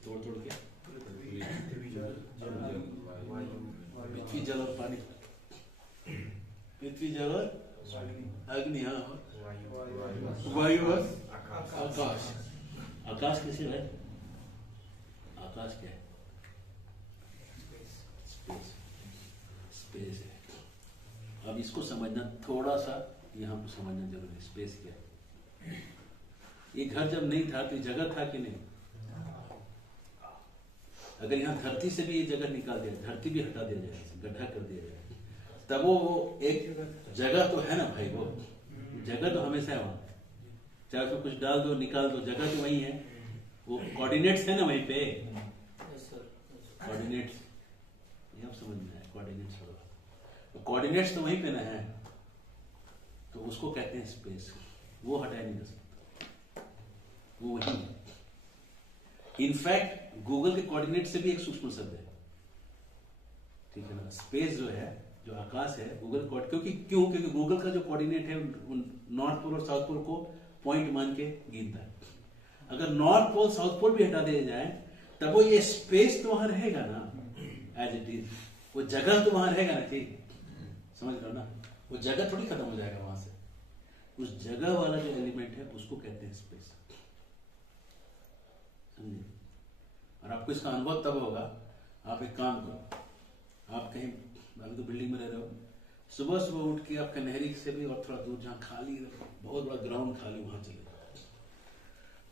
तोड़ के पृथ्वी, जल और पानी। पृथ्वी, जल और अग्नि, हाँ, वायु और आकाश। आकाश कैसे है? आकाश क्या है? स्पेस है। अब इसको समझना थोड़ा सा, यहाँ पर समझना जरूरी है। स्पेस क्या है? ये घर जब नहीं था तो ये जगह था कि नहीं? अगर यहाँ धरती से भी ये जगह निकाल दिया, धरती भी हटा दिया जाए, गड्ढा कर दिया जाए, तब वो एक जगह तो है ना भाई। वो जगह तो हमेशा है वहां, चाहे उसको कुछ डाल दो निकाल दो, जगह तो वही है। वो कोऑर्डिनेट्स है ना वहीं पे। कोऑर्डिनेट्स, ये आप समझ में आए? कोऑर्डिनेट्स होगा, तो कोऑर्डिनेट्स तो वहीं पे ना है, तो उसको कहते हैं स्पेस। वो हटाया नहीं जा सकता, वो वही है। इनफैक्ट गूगल के कोऑर्डिनेट से भी एक सूक्ष्म शब्द है, ठीक है ना। स्पेस जो है, जो आकाश है, गूगल क्योंकि गूगल का जो कोऑर्डिनेट है नॉर्थ पोल और साउथ पोल को पॉइंट मान के गिनता है। अगर नॉर्थ पोल साउथ पोल भी हटा दिया जाए तब वो ये स्पेस तो वहां रहेगा ना, एज इट इज। वो जगह तो वहां रहेगा ना, ठीक समझ लो ना। वो जगह थोड़ी खत्म हो जाएगा वहां से। उस जगह वाला जो एलिमेंट है उसको कहते हैं स्पेस, समझे। और आपको इसका अनुभव तब होगा, आप एक काम करो, आप कहीं अभी तो बिल्डिंग में रह रहे हो, सुबह सुबह उठ के आप कन्हरी से भी और थोड़ा दूर जहाँ खाली बहुत बड़ा ग्राउंड खाली, वहां चले जाओ,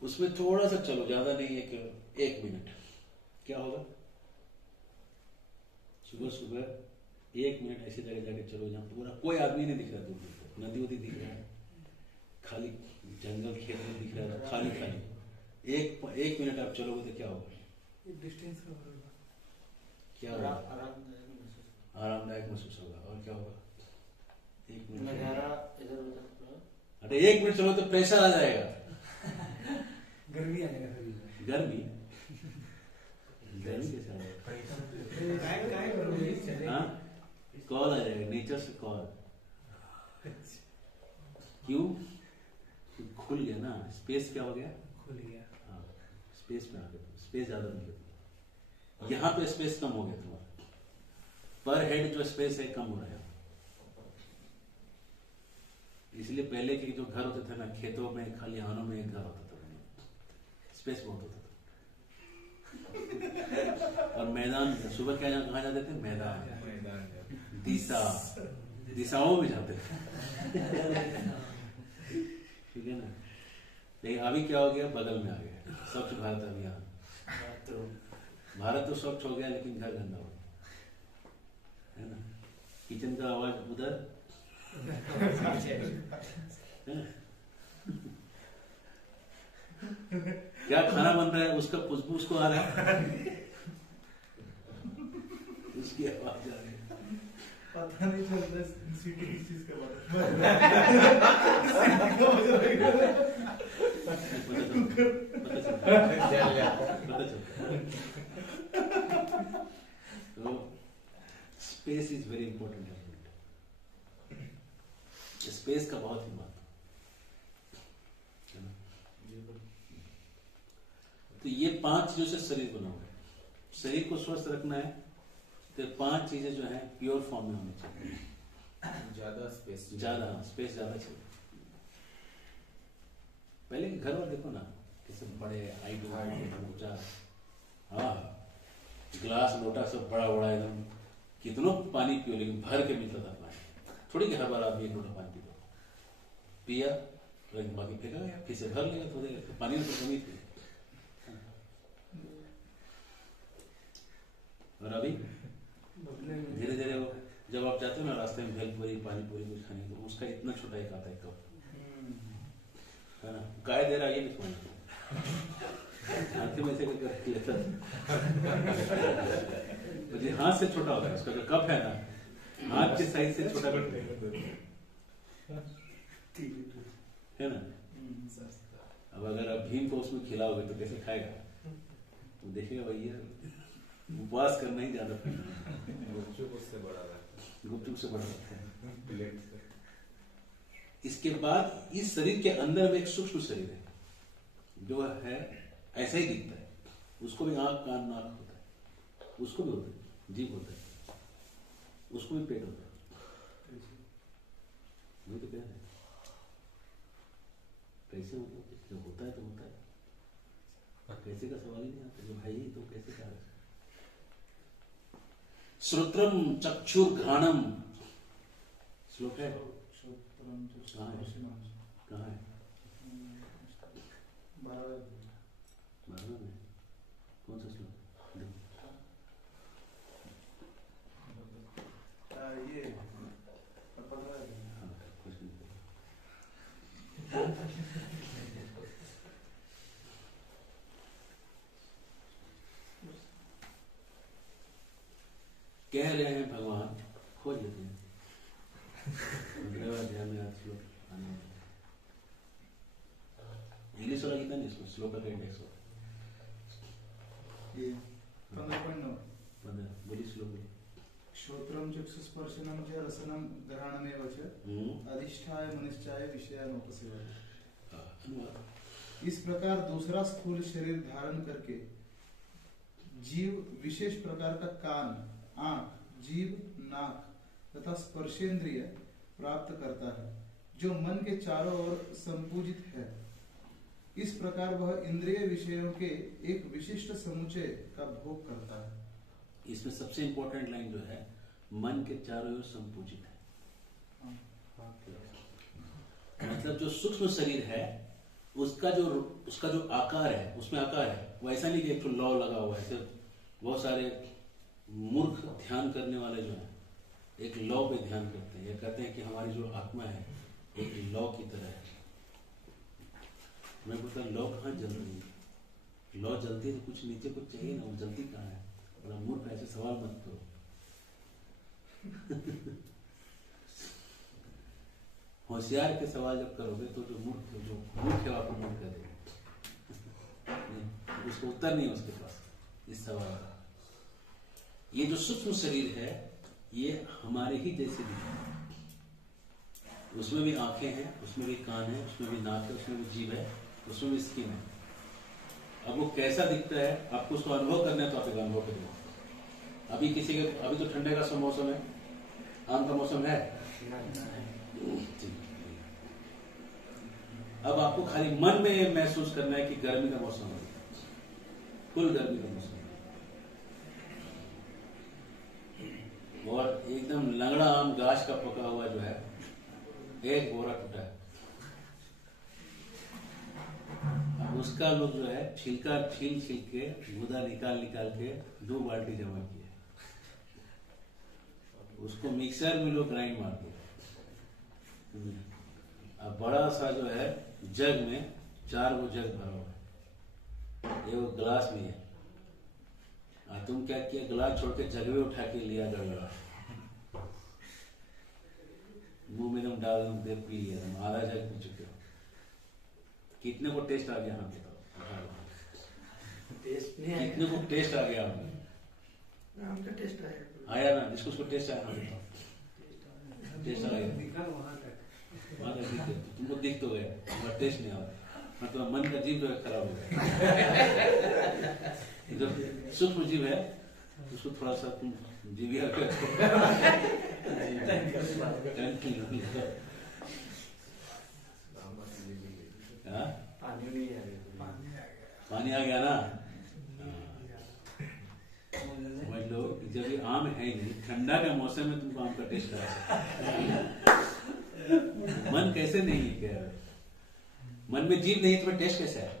उसमें थोड़ा सा चलो, ज्यादा नहीं, एक मिनट। क्या होगा? सुबह सुबह 1 मिनट ऐसी जगह जाके चलो जहाँ पूरा कोई आदमी नहीं दिख रहा, दूर नदी वदी दिख रहा है, खाली जंगल खेत में दिख रहा है, खाली खाली। एक मिनट आप चलोगे तो क्या होगा? डिस्टेंस कवर होगा, क्या होगा? आरामदायक महसूस होगा। और क्या होगा? 1 मिनट इधर उधर। अरे 1 मिनट चलो तो प्रेशर आ जाएगा, गर्मी आ जाएगा। गर्मी कैसे आ जाएगा? हाँ, कॉल आ जाएगा, नेचर से कॉल। क्यों? खुल गया ना स्पेस। क्या हो गया? खुल गया। हाँ, स्पेस में आ गया, स्पेस ज्यादा मिल गया। यहाँ पे स्पेस कम हो गया तुम्हारा, पर हेड जो स्पेस है कम हो रहा है। इसलिए पहले के जो घर होते थे ना, खेतों में, खलिहानों में एक घर होता था, स्पेस बहुत होता था। और मैदान, सुबह क्या कहाँ जाते थे? मैदान, दिशाओं में जाते थे, ठीक है ना। लेकिन अभी क्या हो गया? बगल में आ गया स्वच्छ भारत अभियान। भारत तो स्वच्छ हो गया लेकिन घर गंदा हो गया, है ना। किचन का आवाज उधर, क्या खाना बन रहा है उसका खुशबू उसको आ रहा है, उसकी आवाज आ रही है। पता नहीं चल रहा सिटी किस चीज का तो space is very important element. Space का बहुत ही महत्व है ना। तो ये 5 चीजों से शरीर बना हुआ है। शरीर को स्वस्थ रखना है तो 5 चीजें जो है प्योर फॉर्म में होनी चाहिए। ज्यादा स्पेस ज्यादा चाहिए। पहले के घर और देखो ना, कैसे बड़े हाइट ऊंचा, हाँ गिलास लोटा सब बड़ा बड़ा एकदम, कितनों पानी पियो लेकिन भर के मिलता था पानी, थोड़ी कि हर बार आदमी एक लोटा पानी पिया, लेकिन बाकी फेंका गया, फिर से भर लेगा थोड़ी देर, पानी में तो कमी थी। और अभी धीरे धीरे जब आप जाते हो ना रास्ते में भेलपुरी पानी पूरी कुछ खाने तो उसका इतना छोटा एक आता है कप, है ना, गाय दे रहा है ये नहीं छोड़ना, हाथ में से करके लेता मुझे हाथ से छोटा होता है उसका जो कप है ना, हाथ के साइज से छोटा है ना। अब अगर आप भीम को उसमें खिलाओगे तो कैसे खाएगा, तो देखिएगा भैया उपवास करना ही ज्यादा गुपचुप उससे बड़ा रहता है, गुपचुप से बड़ा रहता है। प्लेट से। इसके बाद इस शरीर के अंदर में एक सूक्ष्म शरीर है जो है ऐसा ही दिखता है, उसको भी आंख कान नाक होता है, उसको भी होता है जीभ होता है, उसको भी पेट होता है, ये तो क्या है कैसे मतलब होता है तो होता है, कैसे का सवाल ही नहीं आता, जो है ही तो कैसे का। श्रोत्रम चक्षुर्घ्राणम श्लोक है, कहाँ है 12 में कौन सा श्लोक, ये हाँ कुछ नहीं कह रहे हैं भगवान, खोज लेते हैं ध्यान में आज श्लोक आने इंग्लिश वाला गीता नहीं, इसमें श्लोक का इंडेक्स हो ये 15.9 बोली श्लोक में श्रोत्रम चक्षुस्पर्शनम च रसनम ग्रहणमेव च अधिष्ठाय मनुष्याय विषयानुपसेवते। इस प्रकार दूसरा स्थूल शरीर धारण करके जीव विशेष प्रकार का कान, आंख, जीभ, नाक तथा स्पर्शेंद्रिय प्राप्त करता है जो मन के चारों ओर संपूजित है। इस प्रकार वह इंद्रिय विषयों के एक विशिष्ट समुच्चय का भोग करता है। इसमें सबसे इंपॉर्टेंट लाइन जो है मन के चारों ओर संपूजित है, मतलब जो सूक्ष्म शरीर है उसका जो आकार है, उसमें आकार है, वैसा नहीं कि एक तो लौ लगा हुआ है। ऐसे बहुत सारे मूर्ख ध्यान करने वाले जो हैं एक लौ पे ध्यान करते हैं, ये कहते हैं कि हमारी जो आत्मा है एक लौ की तरह है। मैं बोलता लौ कहाँ जल रही है, लौ जलती तो कुछ नीचे कुछ चाहिए ना, वो जलती कहाँ है। बड़ा मूर्ख, ऐसे सवाल मत करो होशियार के सवाल जब करोगे तो जो मूर्ख है आपको मूर्ख कर देगा, उसको उत्तर नहीं है उसके पास इस सवाल का। ये जो सूक्ष्म शरीर है ये हमारे ही जैसे दिखता है, उसमें भी आंखें हैं, उसमें भी कान है, उसमें भी नाक है, उसमें भी जीभ है, उसमें भी स्किन है। अब वो कैसा दिखता है आपको उसको अनुभव करना है तो आप एक अनुभव करेंगे। अभी अभी तो ठंडे का मौसम है, आम का मौसम है, अब आपको खाली मन में महसूस करना है कि गर्मी का मौसम है, फुल गर्मी का मौसम है, और एकदम लंगड़ा आम गाछ का पका हुआ जो है एक बोरा टूटा है, अब उसका लोग जो है छिलका छील के गूदा निकाल के 2 बाल्टी जमा किए, उसको मिक्सर में लोग ग्राइंड मारते हैं। अब बड़ा सा जो है जग में 4 वो जग भरा हुआ है, ये वो गिलास में है, तुम क्या किया गिलास छोड़ के जग में उठा के लिया गड़बड़ा, मुंह में एकदम डाल दे पी लिया, तुम आधा जग पी चुके हो। कितने को टेस्ट आ गया? हाँ बताओ, कितने को टेस्ट आ गया? हमका टेस्ट आया ना, जिसको उसको टेस्ट आया, हाँ बताओ टेस्ट आ गया वहां तक तुमको दिख तो गया मगर टेस्ट नहीं आ रहा, मतलब मन का जीव जो है खराब हो गया। जब सूक्ष्म जीव है उसको थोड़ा सा तुम जीविया पानी आ गया ना? समझ लो, जब ये आम है ही नहीं, ठंडा का मौसम में तुमको आम का टेस्ट करा सकते। मन कैसे नहीं है कह रहे? मन में जीभ नहीं तो टेस्ट कैसे है?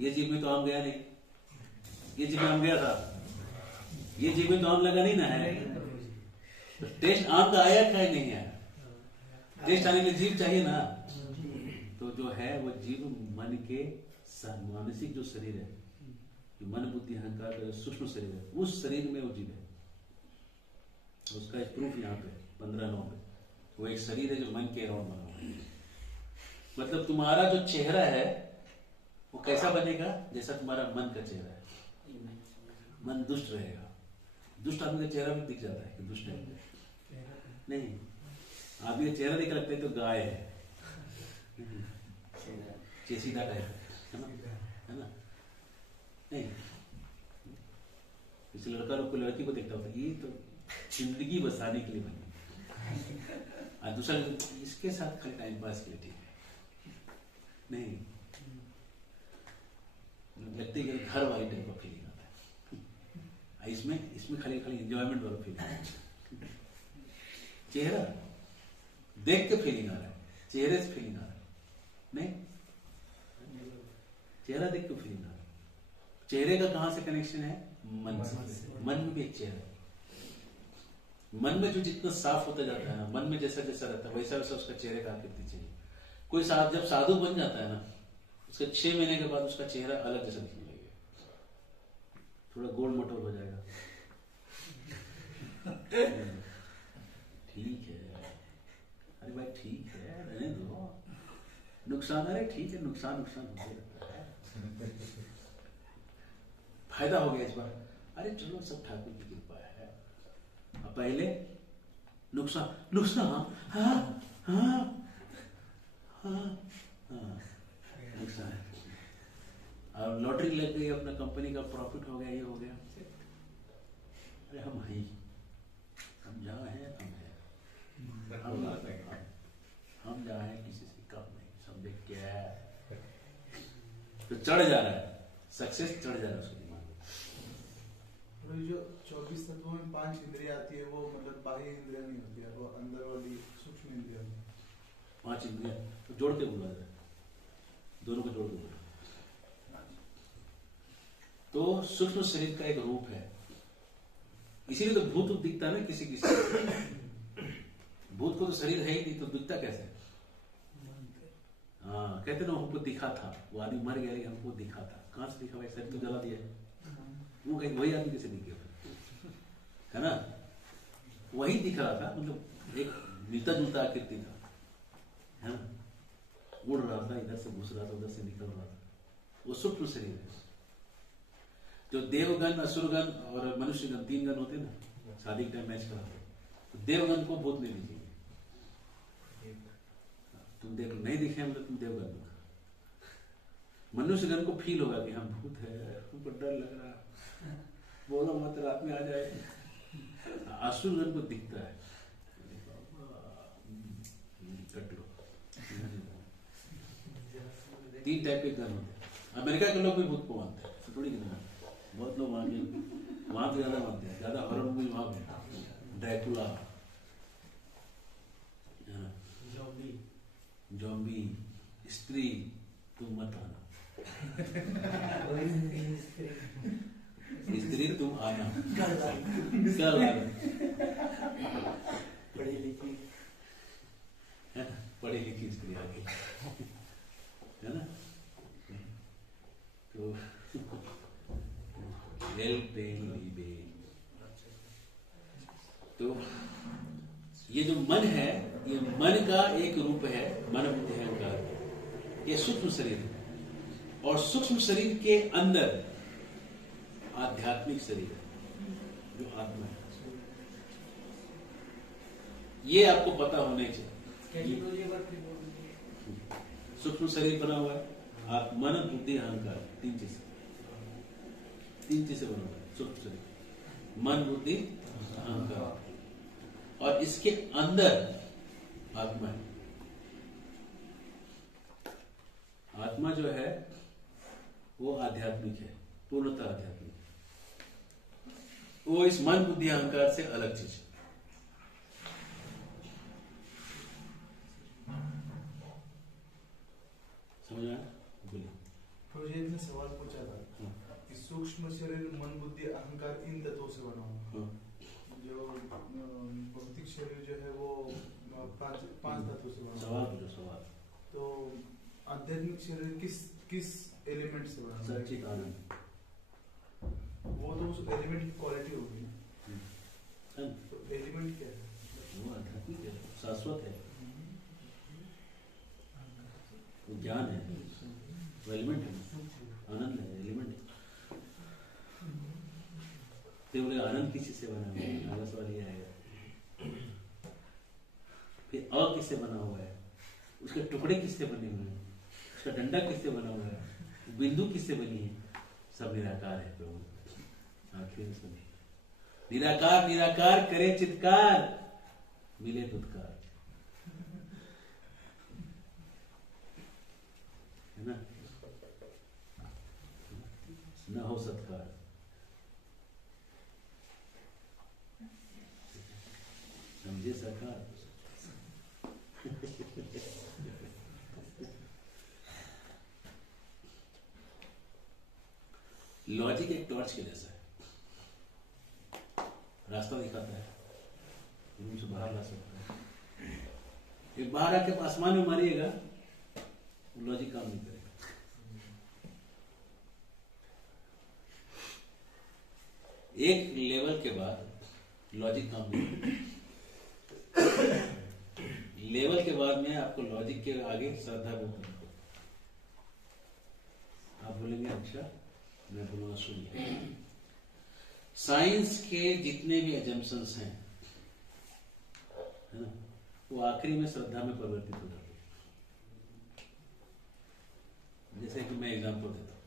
ये जीभ में तो आम गया नहीं, ये जीभ में आम गया था, ये जीभ में तो आम लगा नहीं ना है, तो टेस्ट आम का आया क्या नहीं आया? टेस्ट आने के लिए जीभ चाहिए ना। तो जो है वो जीव मन के मानसिक जो शरीर है, मन बुद्धि अहंकार का सूक्ष्म शरीर है, उस शरीर में वो जीव है। उसका एक प्रूफ यहाँ पे 15:9 पे, वो एक शरीर है जो मन के अराउंड बना हुआ है। मतलब तुम्हारा जो चेहरा है वो कैसा बनेगा? जैसा तुम्हारा मन का चेहरा है। मन दुष्ट रहेगा, दुष्ट आदमी का चेहरा भी दिख जाता है कि दुष्ट है। नहीं, आदमी का चेहरा दिख लगता है तो गाय है, चेसीदा टाइप है ना? नहीं, इस लड़का लोग को लड़की को देखता होता है, ये तो जिंदगी बसाने के लिए बनी, और दूसरा इसके साथ खाली टाइम पास के लिए ठीक है। नहीं, लगते ही घर वाली टाइप का फीलिंग आता है। इसमें खाली एंजॉयमेंट वाला फीलिंग। चेहरा देख के फीलिंग आ रहा है, चेहरे से फीलिंग आ रहा है। नहीं, चेहरा देख के फीलिंग आ रहा है। चेहरे का कहां से कनेक्शन है? मन से। मन में भी एक चेहरा है। मन में जो जितना साफ होता जाता है ना, मन में जैसा जैसा रहता है वैसा वैसा उसका चेहरे का आकृति चाहिए। कोई जब साधु बन जाता है ना, उसके 6 महीने के बाद उसका चेहरा अलग जैसा दिखने लगेगा, थोड़ा गोल मटोल हो जाएगा। ठीक है, अरे भाई ठीक है, रहने दो, नुकसान, अरे ठीक है, नुकसान होते रहता है, फायदा हो गया इस बार, अरे चलो सब ठाकुर की कृपा है। अब पहले नुकसान हाँ नुकसान, और लॉटरी लग गई, अपना कंपनी का प्रॉफिट हो गया, ये हो गया, अरे हम हैं, हम जहाँ हैं हम जहाँ हैं किसी से कम नहीं, समझे क्या? तो चढ़ जा रहा है, सक्सेस चढ़ जा रहा है उसके दिमाग में। जो 24 तत्वों में 5 इंद्रियां आती है, वो मतलब बाह्य इंद्रिया नहीं होती है, वो अंदर वाली सूक्ष्म इंद्रिया। 5 इंद्रिया तो जोड़ के बोला जाए, दोनों को जोड़ के बोला। तो सूक्ष्म शरीर का एक रूप है, इसीलिए तो भूत दिखता है ना किसी किसी। भूत को तो शरीर है ही नहीं, तो दिखता कैसे? हाँ, कहते ना हमको दिखा था, वो आदमी मर गया लेकिन हमको दिखा था। कहां से दिखा भाई? शरीर तो जला दिया, वो कहीं वही आदमी कैसे दिख गया? है ना? वही दिख रहा था, मतलब एक मिलता जुलता आकृति था, है ना? उड़ रहा था, इधर से घुस रहा था, उधर से निकल रहा था, वो सूक्ष्म शरीर है। जो देवगण, असुरगण और मनुष्यगण 3 गण होते ना, शादी के टाइम मैच कराते, तो देवगण को भूत नहीं दिखेंगे। तुम देख नहीं दिखे मतलब तुम देवगण हो। मनुष्यगण को फील होगा कि हम भूत है, हमको डर लग रहा, बोलो मत, रात में आ जाए। असुरगण को दिखता है, कट लो। 3 टाइप के गण होते हैं। अमेरिका के लोग भी भूत को मानते हैं, थोड़ी गिना, बहुत लोग वहां तो ज्यादा मानते हैं, ज्यादा हॉरर मूवी वहां पे, ड्रैकुला, जॉम्बी, स्त्री, तुम मत आना, स्त्री तुम आना, कल आना, पढ़ी लिखी स्त्री आ गई, है ना? तो तो ये जो मन है, ये मन का एक रूप है, मन बुद्धि अहंकार, ये सूक्ष्म शरीर है। और सूक्ष्म शरीर के अंदर आध्यात्मिक शरीर है, जो आत्मा है। ये आपको पता होने चाहिए। सूक्ष्म शरीर बना हुआ है, मन बुद्धि अहंकार, 3 चीज से बना हुआ है सूक्ष्म शरीर, मन बुद्धि अहंकार, और इसके अंदर आत्मा है। आत्मा जो है वो आध्यात्मिक है, पूर्णतः आध्यात्मिक है। वो इस मन बुद्धि अहंकार से अलग चीज है। समझ आया? बोलिए। मुझे इसने सवाल पूछा था कि सूक्ष्म शरीर, मन, बुद्धि, अहंकार इन तत्वों से बना हुआ है। जो भौतिक शरीर जो है वो पांच तत्वों से बना हुआ है। सवाल तो आध्यात्मिक शरीर किस एलिमेंट से बना हुआ है? सचित आनंद। वो तो उस एलिमेंट की क्वालिटी होगी ना। तो एलिमेंट क्या है? वो आध्यात्मिक है, शाश्वत है, वो ज्ञान है, वो एलिमेंट है, आनंद है, एलिमेंट है। तो बोले आनंद किसी से बना हुआ है? अगला सवाल ये आएगा। फिर अ किससे बना हुआ है? उसके टुकड़े किससे बने हुए हैं? उसका डंडा किससे बना हुआ है? बिंदु किससे बनी है? सब निराकार है प्रभु। आखिर में सुनिए, निराकार निराकार करे चित्कार, मिले दुत्कार, है ना? न हो सत्कार। समझे सरकार? लॉजिक एक टॉर्च के जैसा है, रास्ता दिखाता है, रूम से बाहर ला सकता है। एक बाहर आके आसमान में मारिएगा, लॉजिक काम नहीं करेगा। एक लेवल के बाद लॉजिक काम नहीं करेगा। लेवल के बाद में आपको लॉजिक के आगे श्रद्धा बोलना। आप बोलेंगे अच्छा, मैं बोलूंगा सुनिए। साइंस के जितने भी एजम्पशंस हैं, है ना, वो आखिरी में श्रद्धा में परिवर्तित हो जाते हैं। जैसे कि मैं एग्जांपल देता हूं,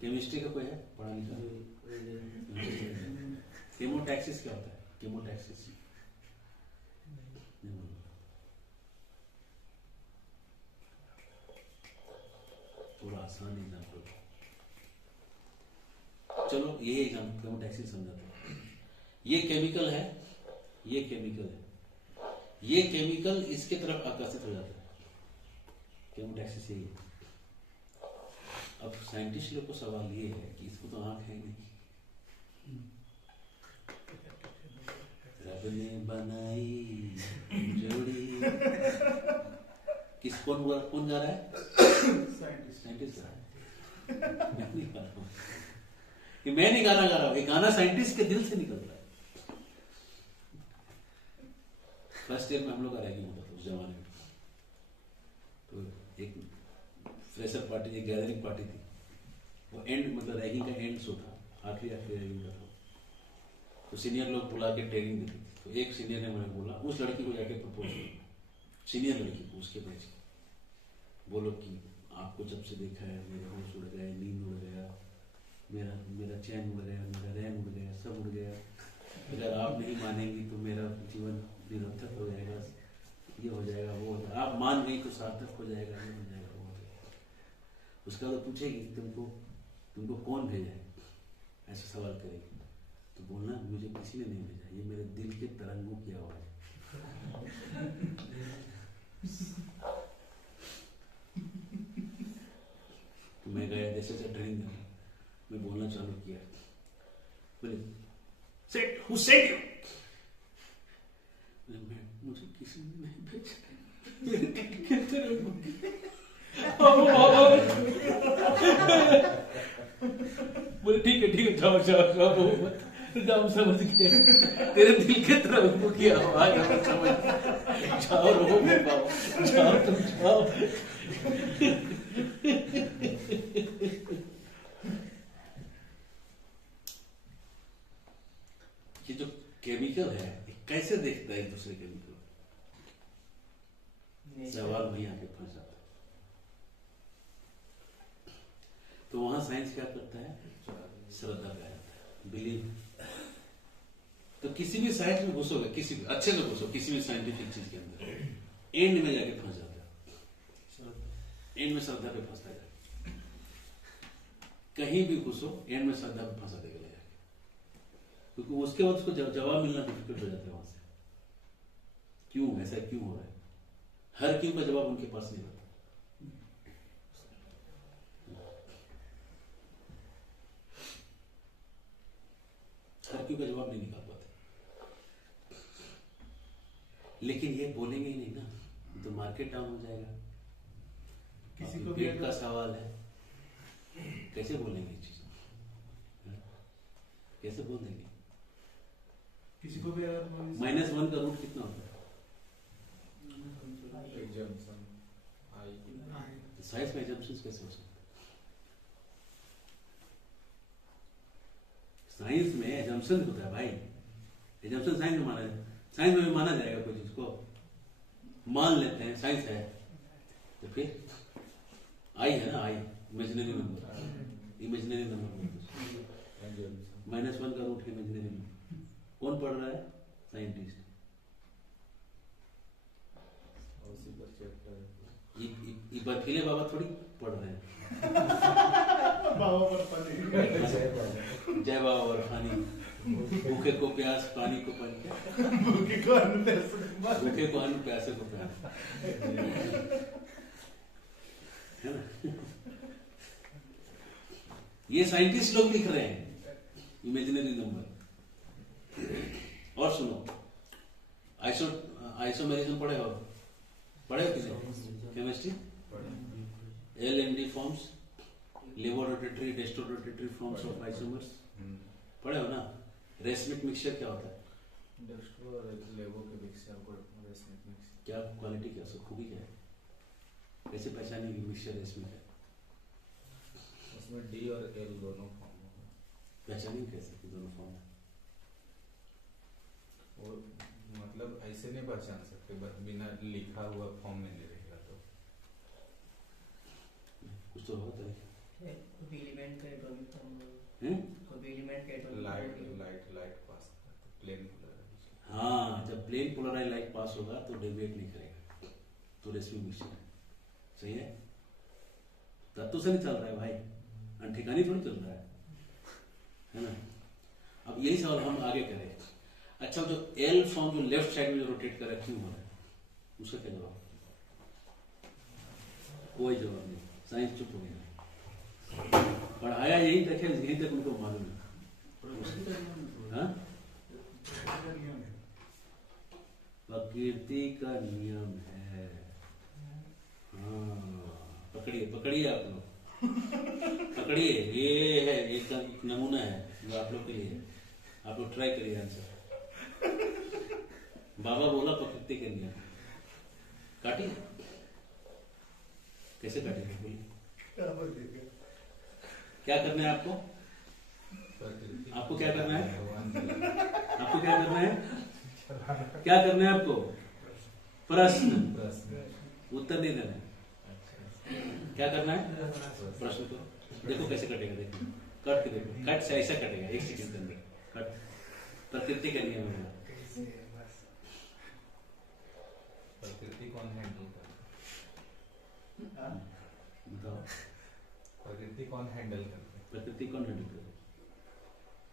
केमिस्ट्री का कोई है पढ़ा लिखा? केमोटैक्सिस क्या होता है? केमोटैक्सिस थोड़ा आसान एग्जाम्पल, चलो ये एग्जाम्पल केमोटैक्सिस समझाता हूं। ये केमिकल है, ये केमिकल है, ये केमिकल इसके तरफ आकर्षित हो जाता है। केमोटैक्सिस यही है। अब साइंटिस्ट लोग को सवाल ये है कि इसको तो आंख है नहीं, रब ने बनाई जोड़ी, कौन गा रहा है? साइंटिस्ट गा रहा है। मैं नहीं गा रहा हूं, कि मैं नहीं गाना गा रहा हूं, ये गाना साइंटिस्ट के दिल से निकल रहा है। फर्स्ट ईयर में हम लोग का रैगिंग होता था उस जमाने में। तो एक फ्रेशर पार्टी, एक गैदरिंग पार्टी थी, वो एंड मतलब रैगिंग का एंड शो था, आखिरी रैगिंग का था। तो सीनियर लोग बुला के ट्रेनिंग देती थी। तो एक सीनियर ने मुझे बोला, उस लड़की को जाके प्रपोज किया, सीनियर लड़की को, उसके बैच की, बोलो कि आपको जब से देखा है मेरे होश उड़ गए, नींद उड़ गया, मेरा चैन उड़ गया, मेरा रैन उड़ गया, सब उड़ गया। अगर आप नहीं मानेंगी तो मेरा जीवन निरर्थक हो जाएगा, ये हो जाएगा, वो हो जाएगा। आप मान गई तो सार्थक हो जाएगा, ये हो जाएगा, वो हो जाएगा। उसका तो पूछेगी तुमको कौन भेजा है, ऐसा सवाल करेगी। तो बोलना मुझे किसी ने नहीं भेजा, ये मेरे दिल के तरंगों की आवाज है। तो मैं गया, जैसे ट्रेनिंग देना, मैं बोलना चालू किया, बोले सेट हु सेड यू, मुझे किसी ने नहीं भेजा। बोले ठीक है जाओ जाओ समझ गए, तेरे दिल के तरफ की आवाज हम समझ, जाओ रो पाओ, जाओ तुम जाओ। ये जो केमिकल है कैसे देखता है एक दूसरे केमिकल, सवाल वहीं आके फंस जाता है। तो वहां साइंस क्या करता है? श्रद्धा पे आता है, बिलीव। तो किसी भी साइंस में घुसोगे, किसी भी अच्छे से घुसो, किसी भी साइंटिफिक चीज के अंदर, एंड में जाके फंस जाता है एंड में श्रद्धा पे फंसता जाएगा। कहीं भी घुसो एंड में श्रद्धा पे फंसा देगा ले जाके, क्योंकि उसके बाद उसको जवाब मिलना डिफिकल्ट हो जाता है वहां से। क्यों ऐसा क्यों हो रहा है, हर क्यों का जवाब उनके पास नहीं होता। हर क्यों का जवाब नहीं निकाल पाते, लेकिन ये बोलेंगे ही नहीं ना तो मार्केट डाउन हो जाएगा। किसी को पेट का सवाल है, कैसे बोलेंगे इस चीज, कैसे बोल देंगे? किसी को भी अगर -1 का रूट कितना होता है? एग्जाम्पशन आई साइंस में एजम्पशंस कैसे हो सकते हैं? साइंस में एजम्पशन होता है भाई, एजम्पशन साइंस में माना है, साइंस में भी माना जाएगा कोई चीज को, मान लेते हैं साइंस है तो फिर आई है ना, आई इमेजिनरी नंबर, इमेजिनरी नंबर -1 का रूट है इमेजिनरी नंबर। कौन पढ़ रहा है? साइंटिस्ट। उसी पर चैप्टर ये बर्फीले बाबा थोड़ी पढ़ रहे हैं। बाबा पर पानी, जय बाबा बर्फानी, भूखे को प्यास पानी को पानी, भूखे को अन्न प्यासे को पानी। भूखे को अन्न प्यासे को प्यास, है ना? ये साइंटिस्ट लोग लिख रहे हैं इमेजिनरी नंबर। और सुनो, आइसोमेरिज्म पढ़े हो किसी? Chemistry, L&D forms, levorotatory dextrorotatory forms of isomers पढ़े हो ना? रेसमिक मिक्सचर क्या होता है? डेस्ट्रो और लेवो के मिक्सचर को रेसमिक मिक्सचर क्या क्वालिटी, क्या सब खूबी क्या है, कैसे पहचानेंगे मिक्सचर रेसमिक है? उसमें डी और एल दोनों फॉर्म होगा, पहचानेंगे कैसे कि दोनों फॉर्म है? और मतलब ऐसे नहीं पहचान सकते, बस बिना लिखा हुआ फॉर्म में नहीं रहेगा तो कुछ तो होता है। कोई एलिमेंट का एटॉमिक फॉर्म, कोई एलिमेंट का atomic light pass plane polarise. हाँ, जब प्लेन पोलराइज लाइट पास होगा तो डेविएट नहीं करेगा, तो रेसमिक मिक्सचर है। सही है, तत्व से नहीं चल रहा है भाई, अनठिकानी थोड़ी चल रहा है ना? अब यही सवाल हम आगे करें। अच्छा, जो एल फॉर्म जो लेफ्ट साइड में जो रोटेट कर रहा है क्यों हो रहा है, उसका क्या जवाब? कोई जवाब नहीं, साइंस चुप हो गया। पढ़ाया यही तक है, यही तक उनको मालूम है। हाँ? प्रकृति का नियम है। हाँ, पकड़िए आप लोग, पकड़िए। ये है, एक नमूना है जो आप लोग के लिए, आप लोग ट्राई करिए आंसर। बाबा बोला प्रकृति के नियम, काटिए। कैसे काटेंगे बोलिए? क्या करना है आपको? आपको क्या करना है? आपको क्या करना है? क्या करना है आपको? प्रश्न, उत्तर नहीं देना है। क्या करना है? प्रश्न को देखो कैसे कटेगा, देखो कट के देखो, कट से ऐसा कटेगा 1 सेकंड के अंदर। कट प्रकृति का नियम है। प्रकृति कौन हैंडल करता है? बताओ, प्रकृति कौन हैंडल करता है? प्रकृति कौन हैंडल करे?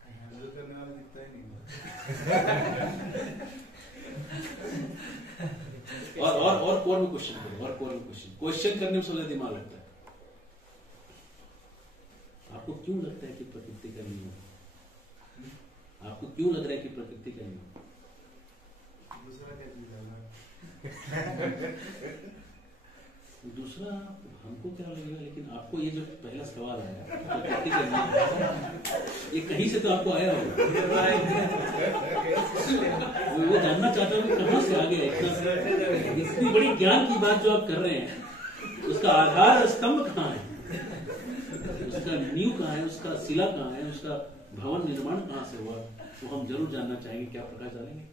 हैंडल करने वाला दिखता ही नहीं। और कोर में क्वेश्चन करो, और कोर में क्वेश्चन करने में सोचा दिमाग लगता है। आपको क्यों लगता है कि प्रकृति का नियम? आपको क्यों लग रहा है कि प्रकृति का नियम? दूसरा क्या चीज है? दूसरा हमको क्या लगेगा, लेकिन आपको ये जो पहला सवाल आया प्रकृति का नियम, ये कहीं से तो आपको आया होगा। वो जानना चाहता हूँ कि कहाँ से आ गया इतनी बड़ी ज्ञान की बात जो आप कर रहे हैं, उसका आधार स्तंभ कहाँ है, उसका नींव कहाँ है, उसका शिला कहाँ है, उसका भवन निर्माण कहाँ से हुआ, वो हम जरूर जानना चाहेंगे। क्या प्रकाश डालेंगे?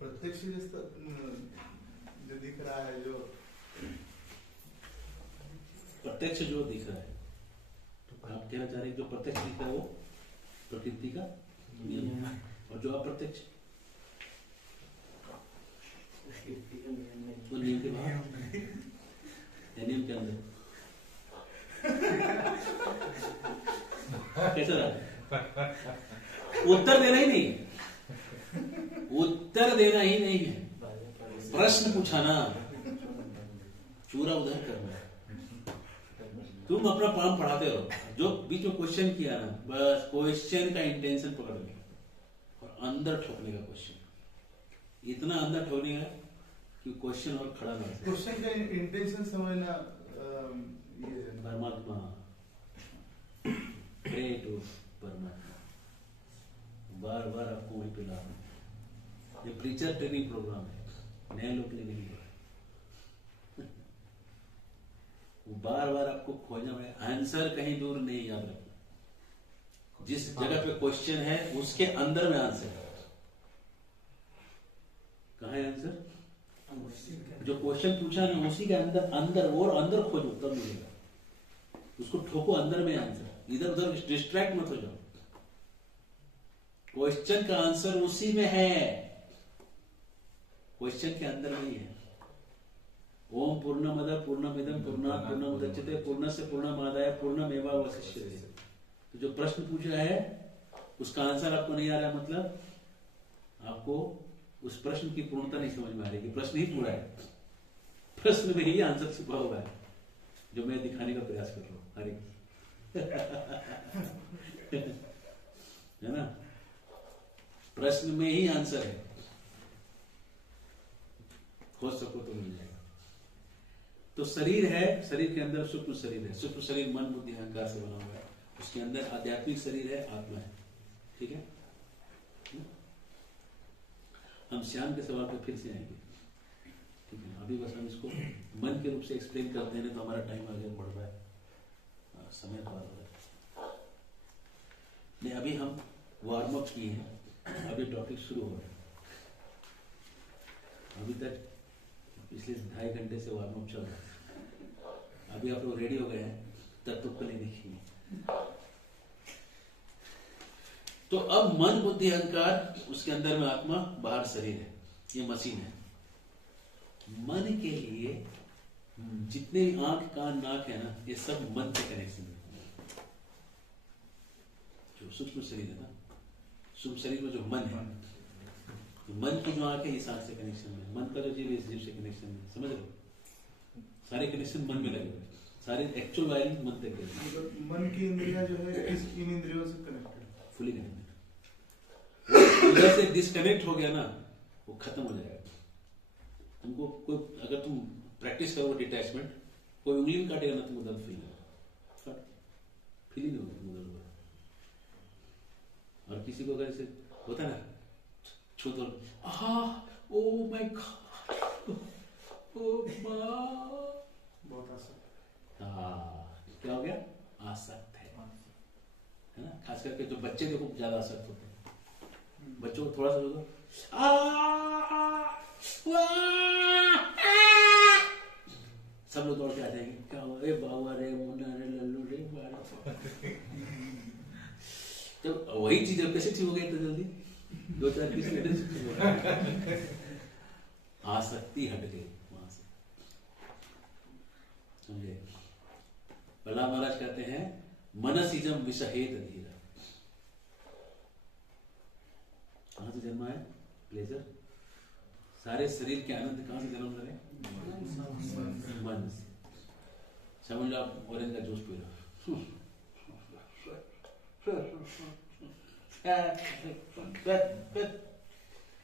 प्रत्यक्ष जो दिख रहा है, जो प्रत्यक्ष जो दिख रहा है, तो आप कहना चाह रहे हैं जो प्रत्यक्ष दिख रहा है वो प्रकृति का नियम है, और जो अप्रत्यक्ष प्रकृति का नियम नहीं। वो नियम के बाहर, नियम के अंदर कैसा रहा? उत्तर देना ही नहीं, उत्तर देना ही नहीं है, प्रश्न पूछाना, चूरा उधर करना। तुम अपना काम पढ़ाते रहो, जो बीच में क्वेश्चन किया ना, बस क्वेश्चन का इंटेंशन पकड़ने का और अंदर ठोकने का क्वेश्चन, इतना अंदर ठोकने का कि क्वेश्चन और खड़ा ना हो। क्वेश्चन का इंटेंशन समझना, ये परमात्मा, प्रे टू परमात्मा, बार बार आपको वहीं पे ला रहा हूं। ये प्रीचर ट्रेनिंग प्रोग्राम है, नए लोग के लिए नहीं है। बार बार आपको खोजना है, आंसर कहीं दूर नहीं, याद रखना। जिस जगह पे क्वेश्चन है उसके अंदर में आंसर है। कहाँ है आंसर? जो क्वेश्चन पूछा ना उसी के अंदर, अंदर वो अंदर खोजो तब मिलेगा। उसको ठोको, अंदर में आंसर, इधर उधर डिस्ट्रैक्ट मत हो जाओ। क्वेश्चन का आंसर उसी में है, क्वेश्चन के अंदर नहीं है। ओम पूर्णमद पूर्णमिदं पूर्णात् पूर्णमुदच्यते पूर्णस्य पूर्णमादाय पूर्णमेवावशिष्यते। तो जो प्रश्न पूछा है उसका आंसर आपको नहीं आ रहा, मतलब आपको उस प्रश्न की पूर्णता नहीं समझ में आ रही कि प्रश्न ही पूरा है, प्रश्न में ही आंसर छुपा हुआ है, जो मैं दिखाने का प्रयास कर रहा हूं। हरे है ना, प्रश्न में ही आंसर है, खोज सको तो मिल जाएगा। तो शरीर है, शरीर के अंदर सूक्ष्म शरीर है, सूक्ष्म शरीर मन बुद्धि अहंकार से बना हुआ है, उसके अंदर आध्यात्मिक शरीर है, आत्मा है। ठीक है, हम श्याम के सवाल पर फिर से आएंगे। ठीक है, अभी बस हम इसको मन के रूप से एक्सप्लेन करते हैं तो हमारा टाइम आगे बढ़ रहा है, समय पार हो रहा है। नहीं, अभी हम वार्म अप किए हैं, अभी टॉपिक शुरू हो रहा है। अभी तक पिछले 2.5 घंटे से वार्म अप चल रहा है। अभी आप लोग रेडी हो गए हैं, तब तो पहले देखेंगे। तो अब मन बुद्धि अहंकार, उसके अंदर में आत्मा, बाहर शरीर है, ये मशीन है। मन के लिए जितने आंख कान नाक है ना, ये सब मन से कनेक्शन है। जो सूक्ष्म शरीर है ना, सूक्ष्म शरीर में जो मन है, तो मन की जो आंख है इस आंख से कनेक्शन है, मन का जो जीव है इस जीव से कनेक्शन है। समझ रहे हो? सारे कनेक्शन मन में लगे हुए, सारे एक्चुअल वायरिंग मन तक गए। मन की इंद्रिया जो है इन इंद्रियों से कनेक्टेड, फुली कनेक्टेड। उधर से डिस्कनेक्ट हो गया ना, वो खत्म हो जाएगा। तुमको कोई, अगर तुम प्रैक्टिस करोगे डिटैचमेंट, कोई उंगली भी काटेगा ना, तुमको दर्द फील होगा, फील ही नहीं होगा तुमको दर्द। और किसी को अगर ऐसे होता है ना, छू दो, ओ माय गॉड, ओ बहुत आसान। क्या हो गया? आसक्त है ना। खास करके जो बच्चे देखो ज्यादा आसक्त होते हैं, बच्चों को थोड़ा सा होगा, सब लोग दौड़ के आ जाएंगे, क्या हुआ रे बाबा रे मुन्ना रे लल्लू रे बाबा। तो वही चीज कैसे ठीक हो गई तो जल्दी? 2-4 पीस आसक्ति हट गई वहां से, समझे? प्रहलाद महाराज कहते हैं मनसिजम विषहेत धीरा। कहां से जन्मा है प्लेजर? सारे शरीर के आनंद कहां से जन्म ले? मन से। समझ लो आप ऑरेंज का जूस पी रहे हो,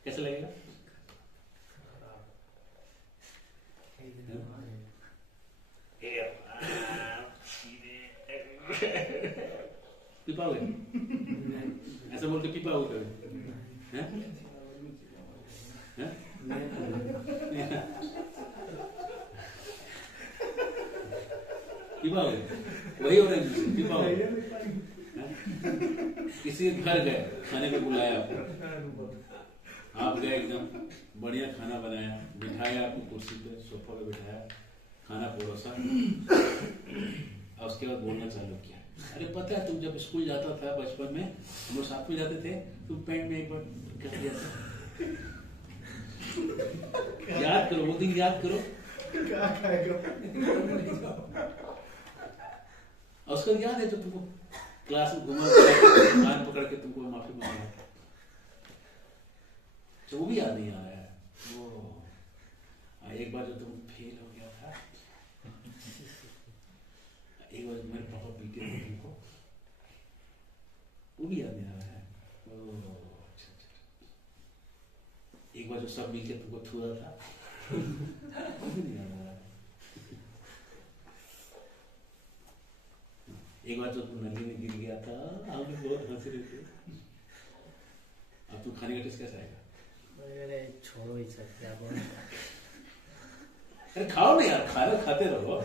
कैसा लगेगा? पी पाओगे? ऐसा बोल के पी पाओगे कभी? पी पाओगे? वही ऑरेंज जूस पी पाओगे? किसी घर गए, खाने पे बुलाया आपको, आप गए, एकदम बढ़िया खाना बनाया, बिठाया आपको कुर्सी पे, सोफा पे बिठाया, खाना परोसा, और उसके बाद बोलना चालू किया, अरे पता है तुम जब स्कूल जाता था बचपन में, हम लोग साथ में जाते थे, तुम पैंट में एक बार कर दिया था, याद करो, वो दिन याद करो। क्या खाएगा? और उसका याद है जब तुमको क्लास में घुमा कान पकड़ के तुमको माफी मांगा, तो वो भी याद नहीं आ रहा है। वो एक बार जो तुम फेल हो गया था, एक बार मेरे पापा पीटे थे तुमको, वो भी याद नहीं आ रहा है। अच्छा। एक बार जो सब मिलके तुमको छुआ था, वो भी नहीं याद आ रहा है। एक बार जो तुम नदी में गिर गया था, हम लोग बहुत हंस रहे थे। अब तुम खाने का टेस्ट कैसा आएगा? अरे छोड़ो ही सकते आप। अरे खाओ ना यार, खाना खाते रहो,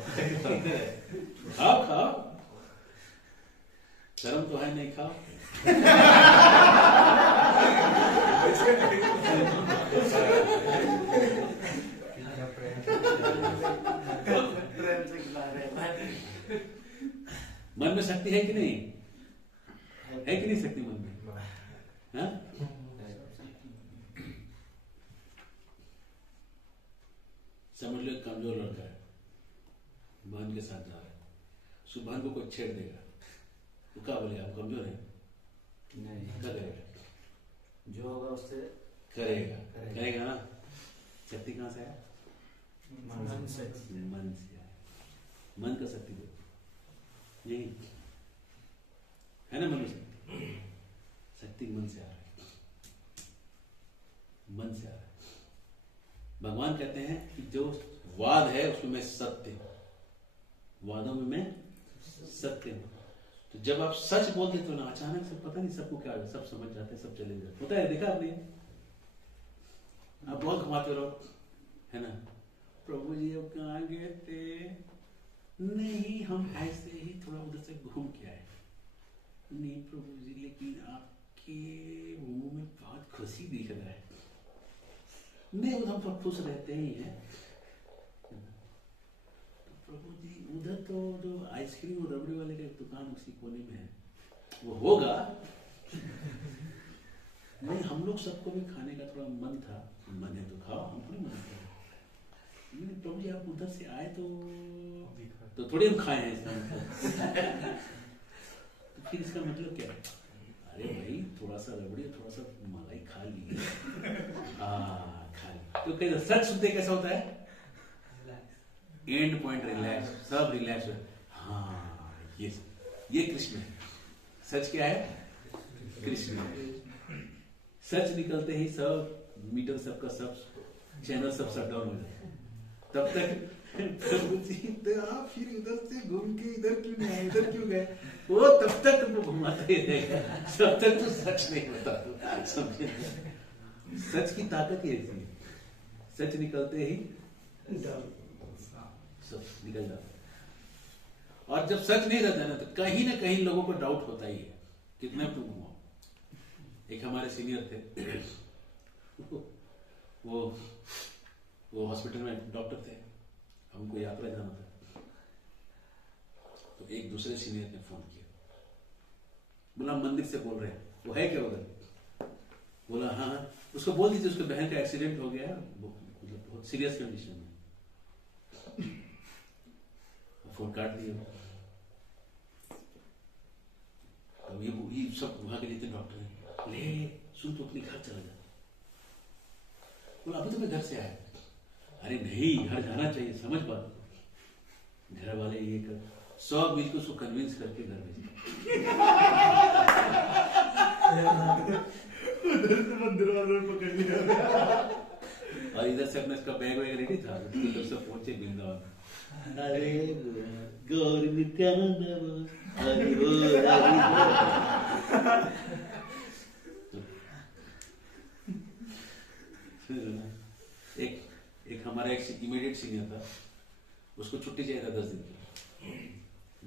खाओ। शर्म तो है नहीं, खाओ। मन में शक्ति है कि नहीं? है कि नहीं शक्ति मन में? हाँ? समझ लो एक कमजोर लड़का है, बहन के साथ जा रहा है, सुबह को कोई छेड़ देगा, वो क्या बोलेगा? आप कमजोर है? नहीं, क्या करेगा? जो होगा उससे करेगा ना। शक्ति कहाँ से है? मन से। मन से है। मन का शक्ति दो, यही है ना। मन में शक्ति मन से आ रहा है, मन से आ रहा है। भगवान कहते हैं कि जो वाद है उसमें मैं सत्य हूं, वादों में मैं सत्य हूं। तो जब आप सच बोल देते हो ना, अचानक से पता नहीं सबको क्या, सब समझ जाते हैं, सब चले जाते। होता है, देखा आपने? आप बहुत घुमाते रहो, है ना, प्रभु जी अब कहाँ गए थे? नहीं, हम ऐसे ही थोड़ा उधर से घूम के आए। नहीं प्रभु जी, लेकिन आपके मुंह में बहुत खुशी दिख रहा है। नहीं, हम तो खुश रहते ही हैं। तो प्रभु जी, उधर तो जो आइसक्रीम और रबड़ी वाले का एक दुकान उसी कोने में है, वो होगा। नहीं, हम लोग सबको भी खाने का थोड़ा मन था। मन है तो खाओ, हम थोड़ी मन कर। नहीं प्रभु जी, आप उधर से आए तो थोड़ी हम खाए हैं, इसका मतलब। तो फिर इसका मतलब क्या है? अरे भाई, थोड़ा सा रबड़ी, थोड़ा सा मलाई खा लिए। खा ली। तो कहीं सच सुनते कैसा होता है? एंड पॉइंट रिलैक्स, सब रिलैक्स हो। हाँ, ये कृष्ण है। सच क्या है? कृष्ण। सच निकलते ही सब मीटर, सबका सब चैनल सब शट डाउन हो जाता है। तब तक प्रभु जी, तो आप फिर उधर से घूम के इधर क्यों नहीं आए, इधर क्यों गए? वो तब तक तुमको घुमाते ही रहेगा, तब तक तो सच नहीं होता। समझे? सच की ताकत ही ऐसी है, सच निकलते ही सब निकल जाता है। और जब सच नहीं रहता ना, तो कहीं ना कहीं लोगों को डाउट होता ही है, कितना तुम घुमाओ। एक हमारे सीनियर थे, वो हॉस्पिटल में डॉक्टर थे, हमको यात्रा जाना था। तो एक दूसरे सीनियर ने फोन किया, बोला मंदिर से बोल रहे हैं, वो है क्या उधर? बोला हाँ। उसको बोल दीजिए उसके बहन का एक्सीडेंट हो गया, मतलब बहुत सीरियस कंडीशन में। फोन काट दिया। अब ये सब वहां के जितने डॉक्टर हैं, ले सुन, तो अपने घर चला जा। बोला अभी तो मैं घर से आया। अरे नहीं, घर जाना चाहिए, समझ बात। घर वाले ये कर, सब मिलकर उसको कन्विंस करके घर भेजे। उधर से मंदिर वालों ने पकड़ लिया, और इधर से अपने इसका बैग वैग रेडी था, तो सब पहुंचे वृंदावन। अरे गौर नित्यानंद, हरि बोल, हरि बोल। एक हमारा एक इमीडिएट सीनियर था, उसको छुट्टी चाहिए था 10 दिन की।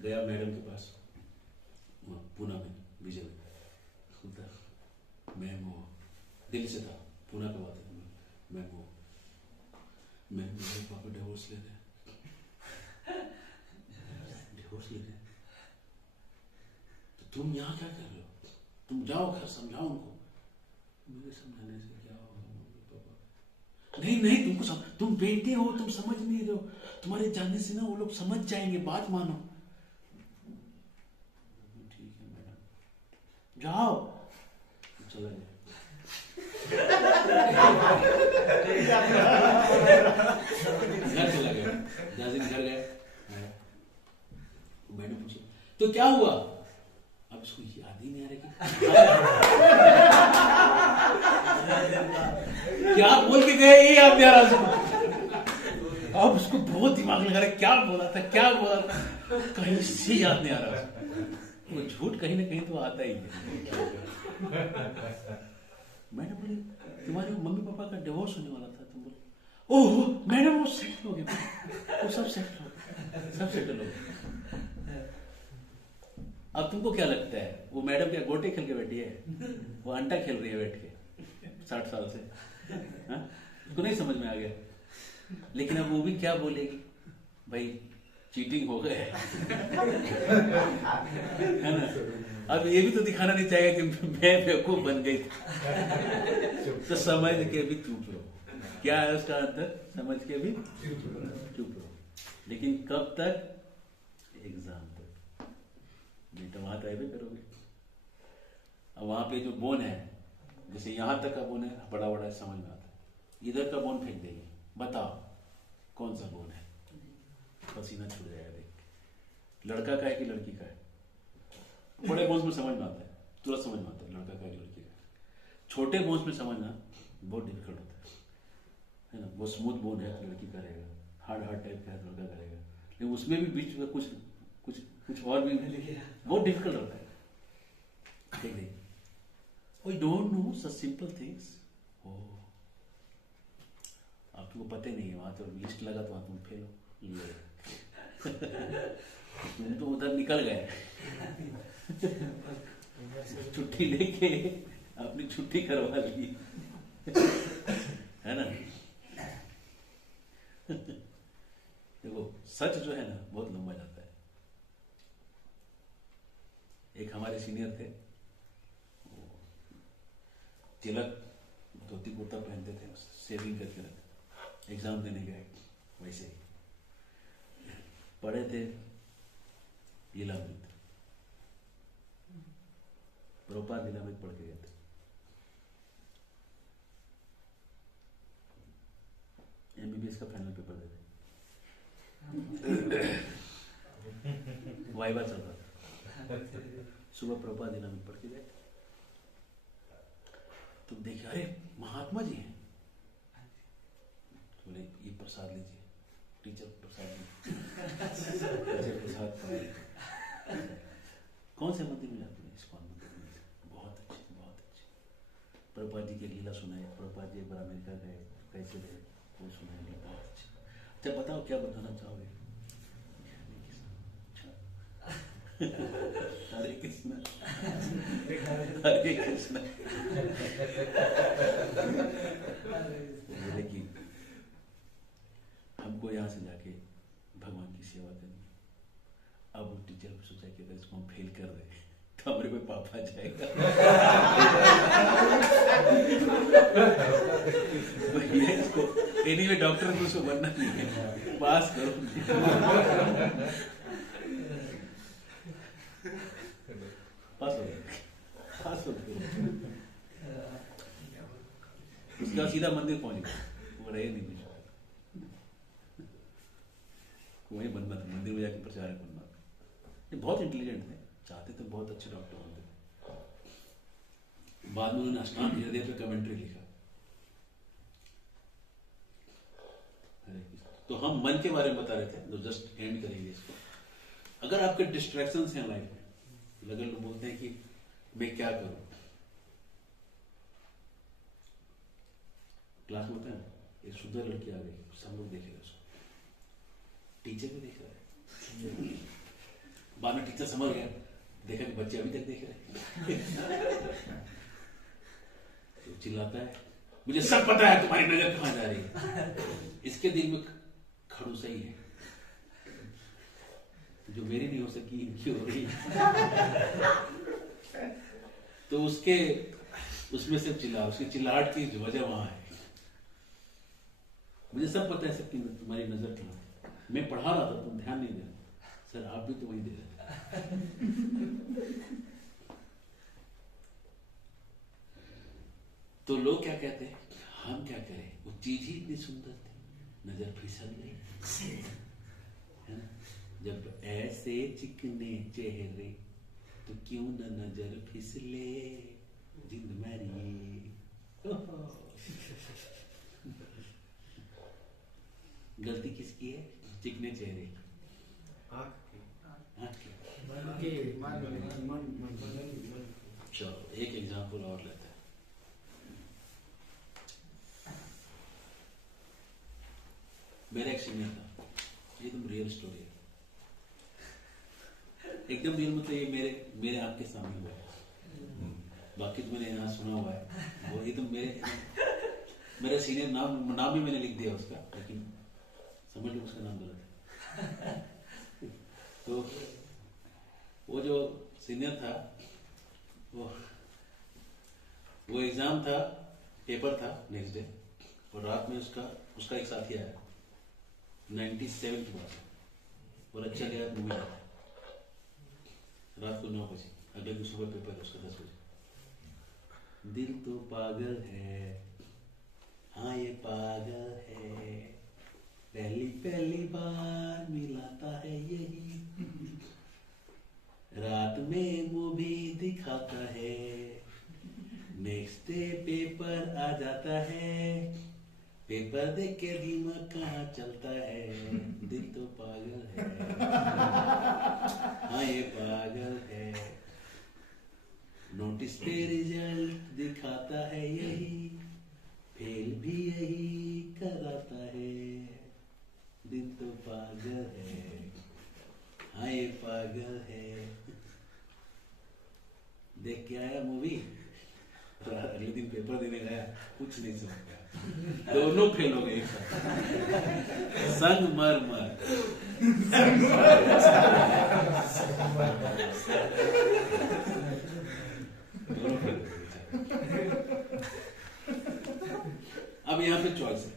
गया मैडम के पास, पूना में, विजय में। मैम, वो दिल्ली से था, पूना का बात है। मैम मेरे पापा डिवोर्स ले रहे हैं। डिवोर्स ले रहे हैं? तो तुम यहाँ क्या कर रहे हो? तुम जाओ घर, समझाओ उनको। मेरे समझाने से क्या होगा मम्मी पापा? नहीं तुम बेटे हो, तुम समझ नहीं रहे हो, तुम्हारे जाने से ना वो लोग समझ जाएंगे, बात मानो। ठीक है मैडम, जाओ। चला गया। घर चला गया, जाजिम घर गया। मैंने पूछा तो क्या हुआ? अब इसको याद ही नहीं आ रहा कि क्या बोल के गए, ये याद नहीं आ रहा उसको। अब उसको बहुत दिमाग लगा रहा है, क्या बोला था, कहीं से याद नहीं आ रहा। वो झूठ कहीं ना कहीं तो आता ही है। मैंने बोली तुम्हारे मम्मी पापा का डिवोर्स होने वाला था। तुम बोले ओह मैडम वो सेटल हो गया, वो सब सेटल हो गया। अब तुमको क्या लगता है वो मैडम क्या गोटे खेल के बैठी है? वो अंटा खेल रही है बैठ के 60 साल से। उसको नहीं समझ में आ गया। लेकिन अब वो भी क्या बोलेगी, भाई चीटिंग हो गए है ना। अब ये भी तो दिखाना नहीं चाहिए कि मैं बेवकूफ बन गई। तो समझ के भी चुप रहो। क्या है उसका अंतर? समझ के भी चुप रहो। लेकिन कब तक? एग्जाम तक। बेटा वहां ट्राई भी करोगे। अब वहां पे जो बोन है, जैसे यहां तक का बोन है, बड़ा बड़ा समझ में आता है, इधर का बोन फेंक देंगे, बताओ कौन सा बोन है? पसीना छूट जाएगा देख के। लड़का का है कि लड़की का है? बड़े बोन्स में समझ में आता है, तुरंत समझ में आता है लड़का का है लड़की का है। छोटे बोन्स में समझना बहुत डिफिकल्ट होता है ना। वो स्मूथ बोन है तो लड़की का रहेगा, हार्ड टाइप का है तो लड़का का रहेगा। लेकिन उसमें भी बीच में कुछ और भी बहुत डिफिकल्ट होता है। We don't know such simple things. अब तुमको पता ही नहीं है, वहां तो लिस्ट लगा तो वहां तुम फेल हो। तुम तो उधर निकल गए। छुट्टी लेके अपनी छुट्टी करवा ली है ना। देखो सच जो है ना बहुत लंबा जाता है। एक हमारे सीनियर थे, तिलक धोती कुर्ता पहनते थे, सेविंग करके रखे, एग्जाम देने गए वैसे ही पढ़े थे लीलामृत, प्रभुपाद लीलामृत पढ़ के गए थे। MBBS का फाइनल पेपर देते, वाइवा चल रहा था। सुबह प्रभुपाद लीलामृत पढ़ के गए, तो देखे अरे महात्मा जी हैं। बोले ये प्रसाद लीजिए, टीचर प्रसाद लीजिए। प्रसाद कौन से मंदिर में जाते हैं? इस्कॉन मंदिर में। बहुत अच्छे। प्रभुपाद जी की लीला सुनाए। प्रभुपाद जी एक बार अमेरिका गए, कैसे गए वो सुनाए, बहुत अच्छे। अच्छा बताओ क्या बताना चाहोगे? हरे कृष्णा हरे कृष्णा। बोले कि हमको यहाँ से जाके भगवान की सेवा करनी। अब वो टीचर को सोचा कि अगर इसको हम फेल कर दे तो हमारे कोई पापा जाएगा। इसको एनीवे डॉक्टर को उसको बनना नहीं है, पास करो। पास हो गया। उसका सीधा मंदिर पहुंच गया, वो रहे नहीं कुछ। वही बनना था, मंदिर में जाकर प्रचारक बनना। ये बहुत इंटेलिजेंट थे, चाहते तो बहुत अच्छे डॉक्टर बनते थे। बाद में उन्होंने अष्टांग हृदय पे कमेंट्री लिखा। तो हम मन के बारे में बता रहे थे, तो जस्ट एंड करेंगे इसको। अगर आपके डिस्ट्रैक्शंस हैं लाइफ में, अगर लोग बोलते हैं कि मैं क्या करूं, क्लास में होता है ना, एक सुंदर लड़की आ गई, सब लोग देखेगा उसको, टीचर भी देख रहा है। बाद में टीचर समझ गया, देखा कि बच्चे अभी तक देख रहे हैं। तो चिल्लाता है, मुझे सब पता है तुम्हारी नजर कहां जा रही है। इसके दिल में खड़ूसा ही है, जो मेरी नहीं हो सकी इनकी हो रही। तो उसके उसमें से उसकी चिल्लाहट की वजह वहां है। मुझे सब पता है सबकी तुम्हारी नजर कहाँ है। मैं पढ़ा रहा था, तुम ध्यान नहीं दे रहे। सर आप भी तो वही दे रहे थे। तो लोग क्या कहते हैं, हम क्या करें, वो चीज ही इतनी सुंदर थी, नजर फिसल गई, है ना। जब ऐसे चिकने चेहरे तो क्यों न नजर फिसले, जिंद मेरी। गलती किसकी है, चिकने चेहरे की, आँख की। चलो एक एग्जाम्पल और लेते हैं। मेरा एक सीनियर था, एकदम रियल स्टोरी है, एकदम रियल, मतलब ये मेरे आपके सामने हुआ है, बाकी तो मैंने यहाँ सुना हुआ है। वो एकदम मेरा सीनियर नाम भी मैंने लिख दिया उसका, लेकिन समझ लो उसका नाम गलत है। तो वो जो सीनियर था, वो एग्जाम था, पेपर था नेक्स्ट डे, और रात में उसका एक साथी आया, 97 की बात, और अच्छा गया मूवी था, रात को 9 बजे, अगले दिन सुबह पेपर है उसका 10 बजे। दिल तो पागल है, हाँ ये पागल है, पहली बार मिलाता है यही, रात में मूवी दिखाता है, नेक्स्ट डे पेपर आ जाता है, पेपर देख के दिमाग कहाँ चलता है, दिल तो पागल है, हाँ ये पागल है, नोटिस पे रिजल्ट दिखाता है यही, फेल भी यही कराता है, दिल तो पागल है, हाँ ये पागल है। देख के आया मूवी, अगले दिन पेपर देने गया, कुछ नहीं समझ गया, दोनों फेल हो गए एक साथ, संग मर दोनों फेल हो गए। अब यहाँ पे चॉइस है,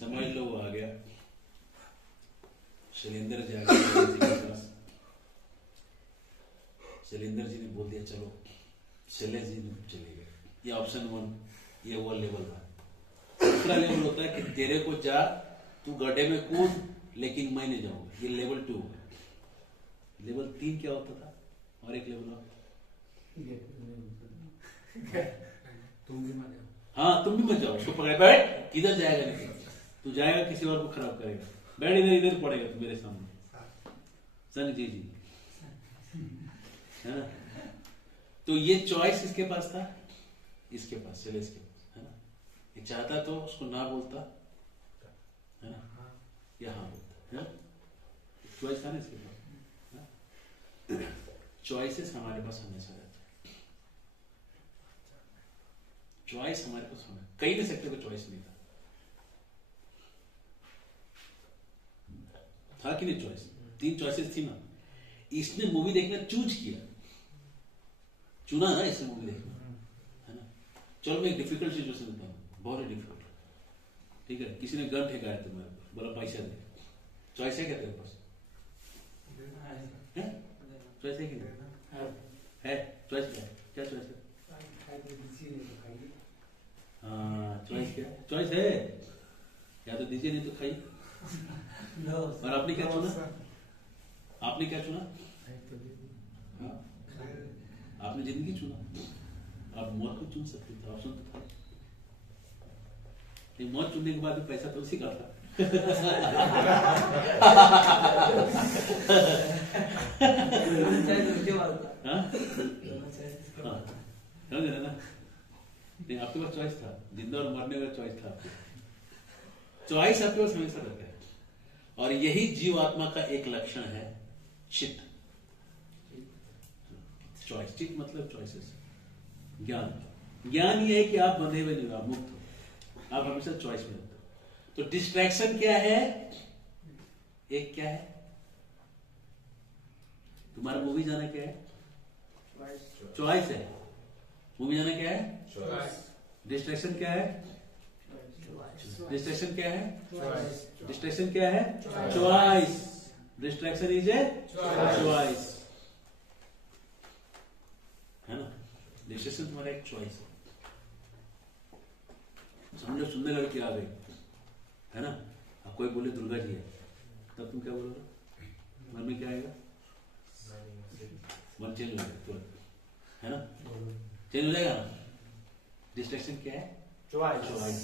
समझ लो वो आ गया, शैलेंद्र जी आ गए, शैलेंद्र जी ने बोल दिया चलो, शैलेश जी ने चले गए, ये ऑप्शन 1, ये वो लेवल था। दूसरा लेवल होता है कि तेरे को जा, तू गड्ढे में कूद, लेकिन मैं नहीं जाऊंगा, ये लेवल 2 है। लेवल 3 क्या होता था, और एक लेवल और, तुम भी मत जाओ। हाँ तुम भी मत जाओ, उसको पकड़े, बैठ, किधर जाएगा नहीं, तू जाएगा किसी और को खराब करेगा, बैठ इधर पड़ेगा तू मेरे सामने, संग जी है ना। तो ये चॉइस इसके पास था, इसके पास, चले इसके पास, है ना। ये चाहता तो उसको ना बोलता, है ना, या हाँ बोलता, है ना, चॉइस था ना इसके पास। चॉइसेस हमारे पास हमेशा रहता है, चॉइस हमारे पास होना, कहीं नहीं सकते को चॉइस नहीं था कि नहीं, चॉइस 3 चॉइसेस थी ना। इसने मूवी देखना चूज किया, चुना ना इसने मूवी देखना, है ना। चलो मैं एक डिफिकल्ट सिचुएशन देता हूँ, बहुत ही डिफिकल्ट, ठीक है। किसी ने गन फेंकाया तुम्हारे ऊपर, बोला पैसा दे, चॉइस है क्या तेरे पास, चॉइस है कि नहीं है, चॉइस क्या है, क्या चॉइस है, हाँ चॉइस क्या, चॉइस है, या तो दीजिए नहीं तो खाइए। और आपने क्या चुना, आपने क्या चुना, हाँ? आपने जिंदगी चुना, आप मौत को चुन सकते थे, ऑप्शन तो था, लेकिन मौत चुनने के बाद पैसा तो उसी का था। समझ रहे ना, नहीं आपके पास चॉइस था, जिंदा और मरने का चॉइस था आपके, चॉइस आपके पास हमेशा रहता है, और यही जीव आत्मा का एक लक्षण है, चित्त। चॉइस, चित्त मतलब चॉइसेस, ज्ञान ये है कि आप बंधे हुए नहीं, आप मुक्त हो, आप हमेशा चॉइस में होते हो। तो डिस्ट्रैक्शन क्या है, एक क्या है, तुम्हारा मूवी जाना क्या है, चॉइस है, मूवी जाना क्या है, डिस्ट्रैक्शन क्या है, डिस्ट्रैक्शन क्या है? डिस्ट्रैक्शन क्या है? Choice. Distraction is a choice, है ना? डिस्ट्रैक्शन तुम्हारा एक चॉइस है। समझो सुनने लड़के आ गए, है ना? अब कोई बोले दुर्गा जी है, तब तुम क्या बोलोगे? मन में क्या आएगा? मन चेंज हो जाएगा तुरंत, है ना? चेंज हो जाएगा ना? डिस्ट्रैक्शन क्या है? चॉइस।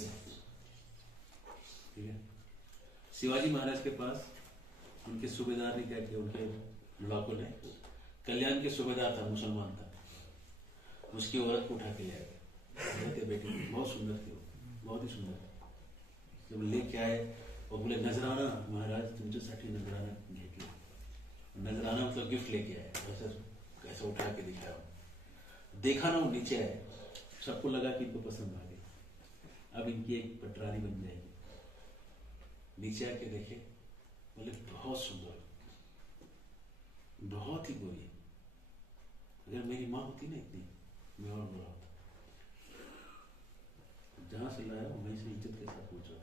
ठीक है। शिवाजी महाराज के पास उनके सूबेदार ने क्या किया? उनके लड़ाकों ने, कल्याण के सूबेदार था, मुसलमान था, उसकी औरत को उठा के ले आए। बेटी बहुत सुंदर थी, बहुत ही सुंदर। जब लेके आए और बोले नजराना महाराज तुमच्यासाठी नजराना घेतला। नजराना मतलब गिफ्ट लेके आए, ऐसा उठा के दिखाया। देखा ना वो नीचे आए, सबको लगा कि इनको पसंद आ गई, अब इनकी एक पटरानी बन जाएगी। नीचे आके देखे, बोले बहुत सुंदर, बहुत ही गोरी। अगर मेरी माँ होती ना इतनी, मैं और बुरा होता। जहां से लाया वहीं से इज्जत के साथ पूछा।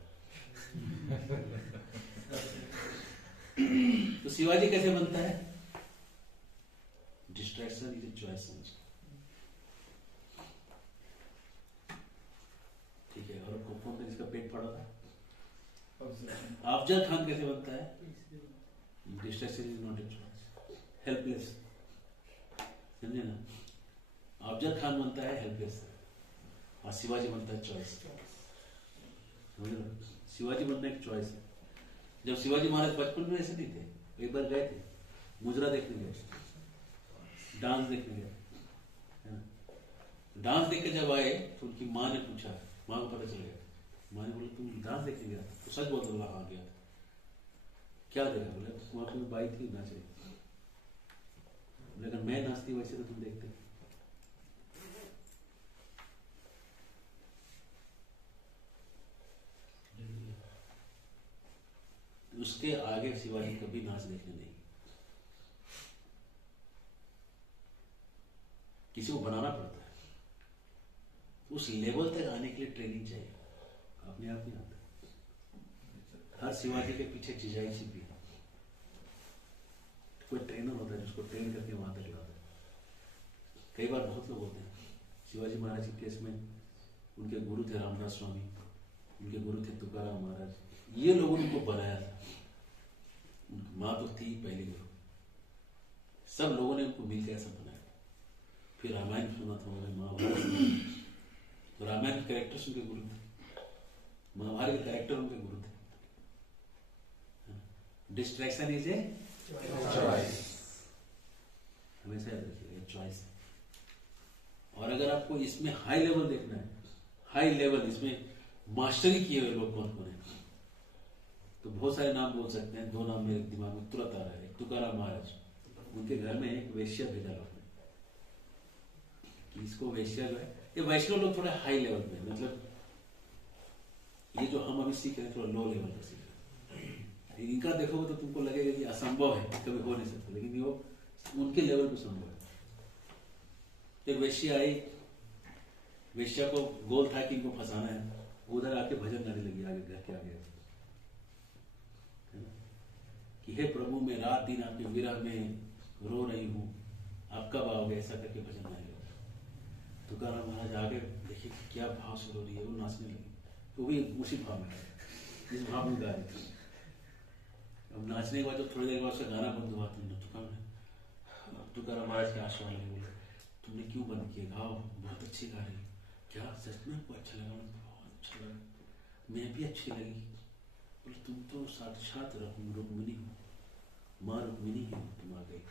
तो शिवाजी कैसे बनता है? डिस्ट्रैक्शन इज ए चॉइस समझ। ठीक है। और कौन था जिसका पेट फाड़ा था? अफजल खान कैसे बनता है? Distraction is not a choice, helpless. समझे ना? अफजल खान बनता है हेल्पलेस और शिवाजी बनता है चॉइस। समझ लो, शिवाजी बनना एक चॉइस है। जब शिवाजी महाराज बचपन में ऐसे नहीं थे, एक बार गए थे मुजरा देखने गए, डांस देखने गए, है ना? डांस देख के जब आए तो उनकी माँ ने पूछा, माँ को पता चल गया, माँ ने बोला तुम डांस देखने गया? तो सच बोलते बोला हाँ गया। क्या देखा? बोले वहां पे बाई थी नाच रही, लेकिन मैं नाचती वैसे तो तुम देखते। उसके आगे शिवाजी कभी नाच देखने नहीं। किसी को बनाना पड़ता है, उस लेवल तक आने के लिए ट्रेनिंग चाहिए, अपने आप नहीं आता। हर शिवाजी के पीछे जिजाई छिपी है, कोई ट्रेनर होता है जिसको ट्रेन करके वहां तक लाता है। कई बार बहुत लोग होते हैं, शिवाजी महाराज के केस में उनके गुरु थे रामदास स्वामी, उनके गुरु थे तुकाराम महाराज, ये लोगों ने उनको बनाया था। उनकी माँ तो थी पहले गुरु, सब लोगों ने उनको मिलकर ऐसा बनाया। फिर रामायण सुना था उन्होंने, महाभारत, तो रामायण के कैरेक्टर्स उनके गुरु थे, महाभारत के कैरेक्टर उनके गुरु थे। डिस्ट्रैक्शन इज ए चॉइस, हमेशा याद रखिएगा, चॉइस है। और अगर आपको इसमें हाई लेवल देखना है, हाई लेवल, इसमें मास्टरी किए हुए लोग कौन कौन है, तो बहुत सारे नाम बोल सकते हैं। दो नाम मेरे दिमाग में तुरंत आ रहा है। तुकाराम महाराज, उनके घर में एक वेश्या भेजा लोगों ने, इसको वेश्या जो है, ये वैष्णव लोग थोड़ा हाई लेवल पे, मतलब ये जो हम अभी सीख रहे हैं थोड़ा लो लेवल पे सीख रहे हैं। इनका देखोगे तो तुमको लगेगा कि असंभव है, कभी हो नहीं सकता, लेकिन वो उनके लेवल पे संभव है। एक वेश्या आई, वेश्या को गोल था कि इनको फंसाना है, उधर आके भजन गाने लगी आगे, घर के आगे, कि हे प्रभु मैं रात दिन आपके विरह में रो रही हूं, आप कब आओगे, ऐसा करके भजन गाने लगे। तुकाराम महाराज आगे देखिए क्या भाव से रो रही है, वो नाचने लगी, तो भी उसी भाव में, जिस भाव में गा रही थी। अब नाचने के बाद जब थोड़ी देर बाद उसका गाना बंद हुआ, तुकाराम महाराज के आंसू आने बोले तुमने क्यों बंद किया, गाओ, बहुत अच्छी गा रही, क्या सच में आपको अच्छा लगा? बहुत अच्छा लगा, मैं भी अच्छी लगी। बोले तुम तो साक्षात रुक्मिणी हो, माँ रुक्मिणी हो, तुम आ गई।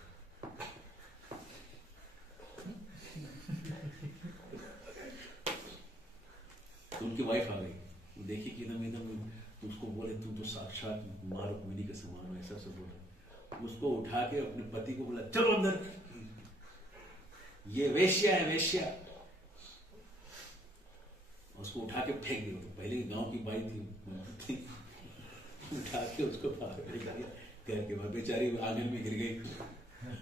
तो उनकी वाइफ आ गई, वो देखी कि एकदम उसको बोले तुम तो साक्षात माँ रुक्मिणी के समान हो, ऐसा सब बोला। उसको उठा के अपने पति को बोला चलो अंदर, ये वेश्या है, वेश्या। उसको उठा के फेंक दिया। तो पहले गांव की बाई थी, उठा के उसको घर के बाद बेचारी आंगन में गिर गई,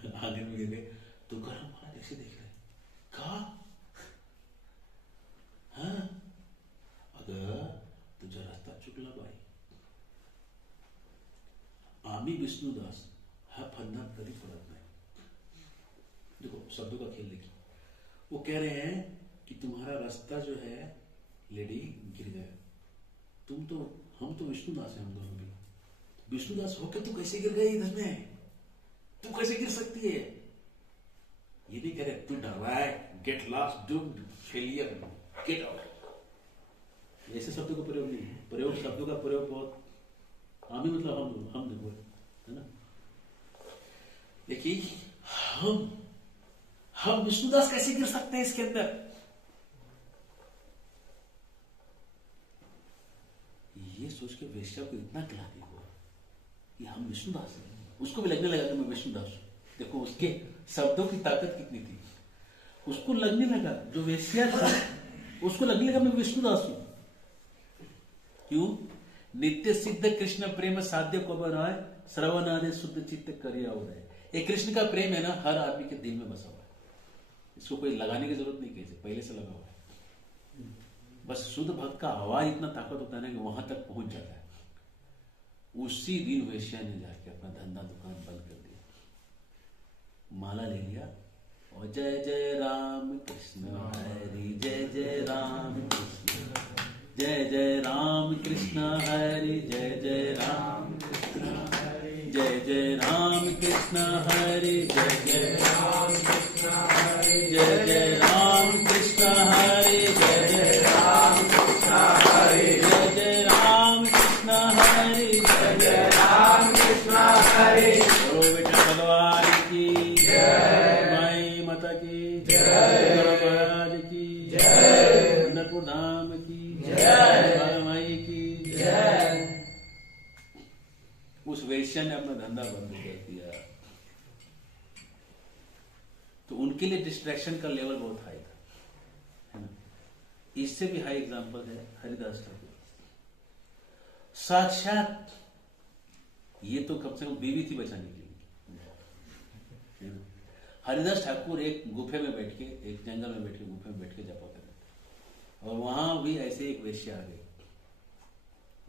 आंगन में गिर गई। तो घर महाराज ऐसे देख रहे, कहा हाँ अगर तुझा रास्ता आम्ही विष्णुदास हा फंदा कधी पडत नाही. देखो शब्दों का खेल देखिए. वो कह रहे हैं कि तुम्हारा रास्ता जो है लेडी गिर गया. हम तो विष्णुदास है, हम दोनों भी. विष्णुदास होके तू कैसे गिर गई इधर में? तू कैसे गिर सकती है? ये नहीं कह रहे तू डर रहा है, get lost, doomed, failure, get out. ऐसे शब्दों का प्रयोग नहीं है. प्रयोग शब्दों का प्रयोग बहुत आमी मतलब हम देखो है ना. देखिए हम विष्णुदास कैसे गिर सकते हैं इसके अंदर? ये सोच के वेश्या को इतना गिलानी हुआ कि हम विष्णुदास हैं. उसको भी लगने लगा कि मैं विष्णुदास हूं. देखो उसके शब्दों की ताकत कितनी थी. उसको लगने लगा, जो वेश्या था उसको लगने लगा मैं विष्णुदास हूं. क्यों? नित्य सिद्ध कृष्ण प्रेम साध्य को बनाए, श्रवणादि शुद्ध चित्त करिया उदय. ये कृष्ण का प्रेम है ना, हर आदमी के दिल में बसा हुआ है. इसको कोई लगाने की जरूरत नहीं, कैसे पहले से लगा हुआ है. बस शुद्ध भक्त का आवाज इतना ताकत होता है ना कि वहां तक पहुंच जाता है. उसी दिन वेश्या ने जाके अपना धंधा दुकान बंद कर दिया, माला ले लिया और जय जय राम कृष्ण हरि, जय जय राम कृष्ण, जय जय राम कृष्ण हरि, जय जय राम कृष्ण हरि, जय जय राम कृष्ण हरि, जय जय राम कृष्ण हरि, जय जय राम कृष्ण हरि, जय जय राम कृष्ण हरि, जय जय राम कृष्ण हरि, जय जय राम कृष्ण हरि. बोलो बेटा भगवान की जय, माई माता की जय, महाराज की जय, पंढरपुर धाम की जय, माई की जय. उस वेश्या ने अपना धंधा बंद कर दिया. तो उनके लिए डिस्ट्रैक्शन का लेवल बहुत हाई था, है ना. इससे भी हाई एग्जांपल है हरिदास ठाकुर. साक्षात ये तो कम से कम बीवी थी बचाने के लिए. हरिदास ठाकुर एक गुफे में बैठ के, एक जंगल में बैठ के, गुफे में बैठ के जपा कर रहे थे. और वहां भी ऐसे एक वेश्या आ गई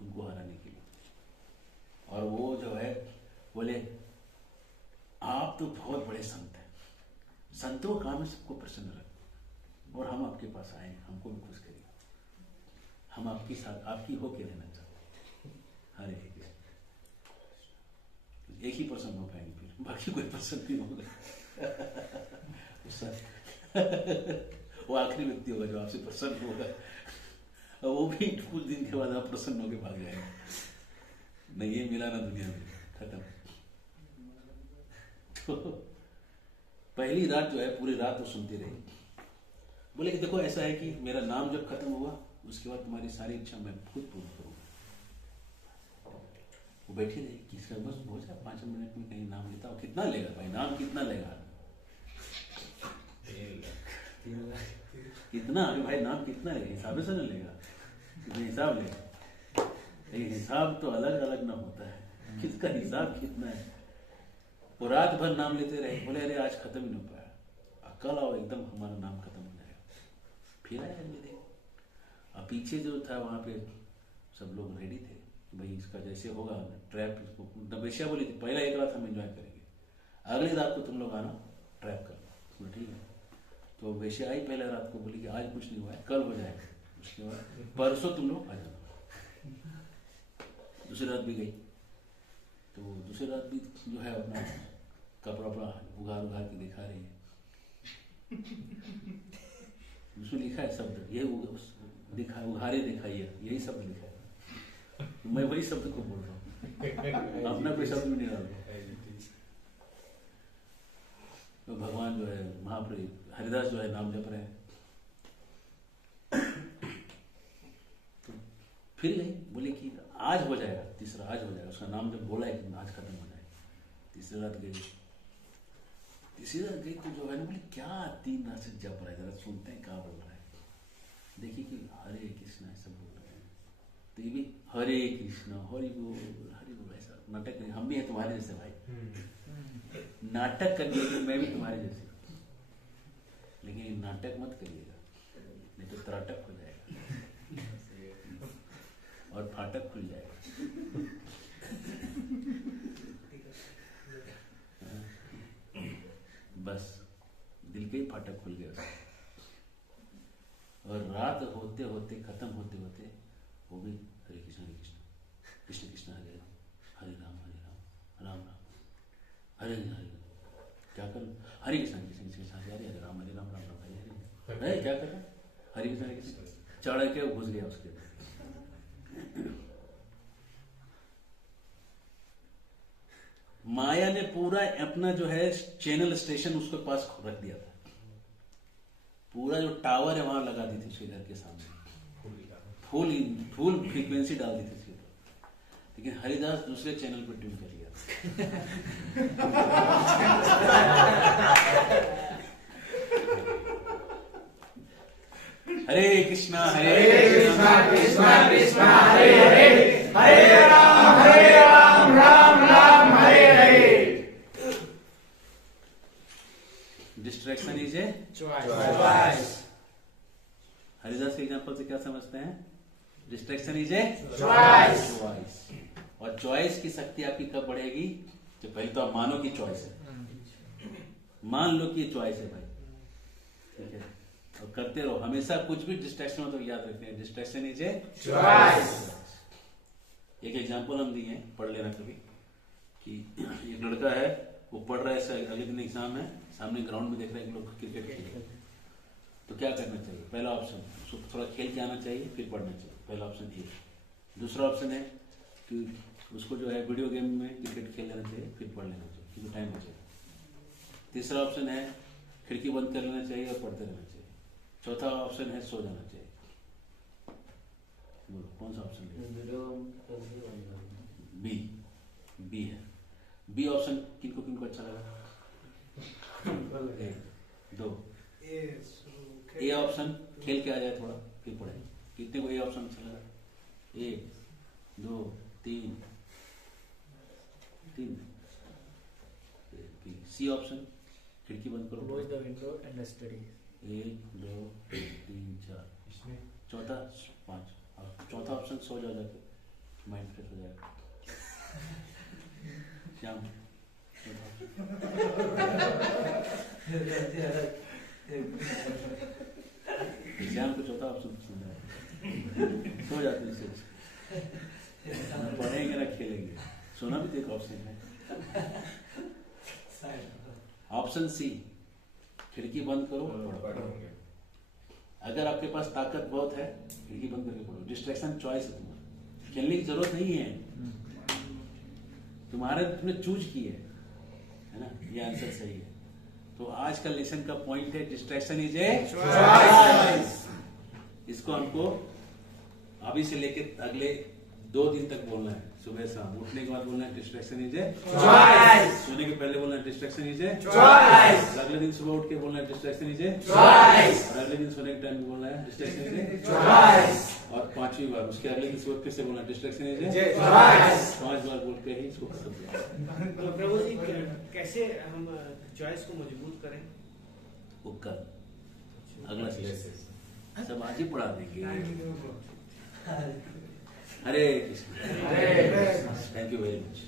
उनको हराने के लिए. और वो जो है बोले आप तो बहुत बड़े संत हैं, संतों का काम है सबको प्रसन्न रखो, और हम आपके पास आए, हमको भी खुश करिए, हम आपकी साथ आपकी होके रहना चाहते हैं. हरे कृष्ण. एक ही प्रसन्न हो पाएंगे, फिर बाकी कोई प्रसन्न नहीं होगा. वो आखिरी व्यक्ति होगा जो आपसे प्रसन्न होगा, और वो भी कुछ दिन के बाद आप प्रसन्न होकर भाग जाएगा. नहीं ये मिला ना दुनिया में, खत्म. तो पहली रात जो है पूरी रात वो सुनती रही. बोले कि देखो ऐसा है कि मेरा नाम जब खत्म हुआ उसके बाद तुम्हारी सारी इच्छा मैं खुद पूर्ण करूंगा. वो बैठी रही कि इसका बस हो जाए 5 मिनट में कहीं नाम लेता हूँ. कितना लेगा भाई, नाम कितना लेगा? कितना अभी भाई नाम कितना लेगा? हिसाब से ना लेगा, कितना हिसाब लेगा. लेकिन हिसाब तो अलग अलग ना होता है, किसका हिसाब कितना है. वो रात भर नाम लेते रहे. बोले अरे आज खत्म ही नहीं पाया, कल आओ एकदम हमारा नाम खत्म हो जाएगा. फिर आया अगले दिन. अब पीछे जो था वहां पे सब लोग रेडी थे, भाई इसका जैसे होगा ट्रैप. इसको वेश्या बोली थी पहला एक रात हम एंजॉय करेंगे, अगली रात को तुम लोग आना ट्रैप कर लो. ठीक है. तो वेश्या आई पहले रात को, बोली कि आज कुछ नहीं हुआ है, कल हो जाएगा. उसके बाद परसों तुम लोग आ जाना. दूसरी रात भी गई. तो दूसरी रात भी जो है अपना कपड़ा उघार उघार के दिखा रही है. उसमें लिखा है शब्द, ये दिखा उघारे दिखाइए, यही शब्द लिखा है. मैं वही शब्द को बोल रहा हूँ, अपना कोई शब्द भी नहीं डाल. तो भगवान जो है महाप्रभु हरिदास जो है नाम जप रहे हैं. तो फिर गई, बोले कि आज हो जाएगा, तीसरा आज हो जाएगा. उसका नाम जब बोला है कि आज खत्म हो जाएगा. तीसरी रात गई. तीसरी रात गई तो जो है ना बोले क्या 3 रात से जप रहा है, जरा सुनते हैं क्या बोल रहा है. देखिए कि हरे कृष्ण ऐसा बोल रहे हैं. तो ये भी हरे कृष्ण हरि बोल ऐसा नाटक नहीं. हम भी है तुम्हारे जैसे भाई, नाटक करने के लिए मैं भी तुम्हारे जैसे. लेकिन नाटक मत करिएगा, नहीं तो त्राटक हो जाएगा और फाटक खुल जाएगा. बस दिल के ही फाटक खुल गया उसका। और रात होते होते खत्म होते होते वो भी हरे कृष्ण कृष्ण कृष्ण हरे राम राम राम राम हरे हरे। क्या कर हरे कृष्ण कृष्ण कृष्ण हरे हरे राम राम राम राम हरे हरे। क्या कर रहा हरे कृष्ण चढ़ के घुस गया उसके अंदर। माया ने पूरा अपना जो है चैनल स्टेशन उसके पास रख दिया था। पूरा जो टावर है वहां लगा दी थी उसके घर के सामने, फुल फ्रीक्वेंसी डाल दी थी उसके ऊपर। लेकिन हरिदास दूसरे चैनल पर ट्यून कर लिया। Hare Krishna Krishna Krishna Hare Hare Hare Ram Ram Ram Hare Hare. Distraction is a choice. Haridas के एग्जांपल से क्या समझते हैं? Distraction is a choice. और चॉइस की शक्ति आपकी कब बढ़ेगी? जो पहले तो आप मानो कि चॉइस है, मान लो कि चॉइस है भाई, ठीक है, और करते रहो। हमेशा कुछ भी डिस्ट्रैक्शन हो तो याद रखते हैं डिस्ट्रैक्शन इज ए चॉइस। एक एग्जांपल हम दिए, पढ़ लेना कभी, कि एक लड़का है, वो पढ़ रहा है, अगले दिन एग्जाम है, सामने ग्राउंड में देख रहा है कि लोग क्रिकेट खेल रहे हैं, तो क्या करना चाहिए? पहला ऑप्शन, उसको थोड़ा खेल के आना चाहिए, फिर पढ़ना चाहिए, पहला ऑप्शन ये। दूसरा ऑप्शन है कि उसको जो है वीडियो गेम में क्रिकेट खेल लेना चाहिए, फिर पढ़ लेना चाहिए क्योंकि टाइम बचेगा। तीसरा ऑप्शन है खिड़की बंद कर लेना चाहिए और पढ़ते रहना चाहिए। चौथा ऑप्शन है सो जाना चाहिए। बोलो कौन सा ऑप्शन है? बी। बी है। बी ऑप्शन किनको किनको अच्छा लगा? दो। ए ऑप्शन खेल के आ जाए थोड़ा फिर पढ़े। कितने को ए ऑप्शन अच्छा लगा? 1 2 3 3। सी ऑप्शन खिड़की बंद करो, Close the window and study. 1 2 3 4। चौथा 5। चौथा ऑप्शन सो जाओ जाके, माइंड फ्रेश हो जाएगा। श्याम श्याम को चौथा ऑप्शन पसंद है, सो जाते हैं। ना पढ़ेंगे ना खेलेंगे, सोना भी तो एक ऑप्शन है। ऑप्शन सी खिड़की बंद करो पढ़ो। अगर आपके पास ताकत बहुत है खिड़की बंद करके पढ़ो। डिस्ट्रैक्शन चॉइस है तुम्हारा, खेलने की जरूरत नहीं है, तुमने चूज की है ना, ये आंसर सही है। तो आज का लेसन का पॉइंट है डिस्ट्रैक्शन इज ए चॉइस। इसको हमको अभी से लेके अगले 2 दिन तक बोलना है। सुबह शाम उठने के बाद बोलना है डिस्ट्रैक्शन इज ए चॉइस। सोने के पहले बोलना है डिस्ट्रैक्शन इज ए चॉइस। अगले दिन सुबह उठ के बोलना है डिस्ट्रैक्शन इज ए चॉइस। और अगले दिन सोने के टाइम बोलना है डिस्ट्रैक्शन इज ए चॉइस। और 5वीं बार उसके अगले दिन सुबह फिर से बोलना है डिस्ट्रैक्शन इज ए चॉइस। 5 बार बोल के ही इसको खत्म किया। प्रभु जी कैसे हम चॉइस को मजबूत करें? वो कल अगला सेशन सब आज ही पढ़ा देंगे। Hare Krishna. Thank you very much.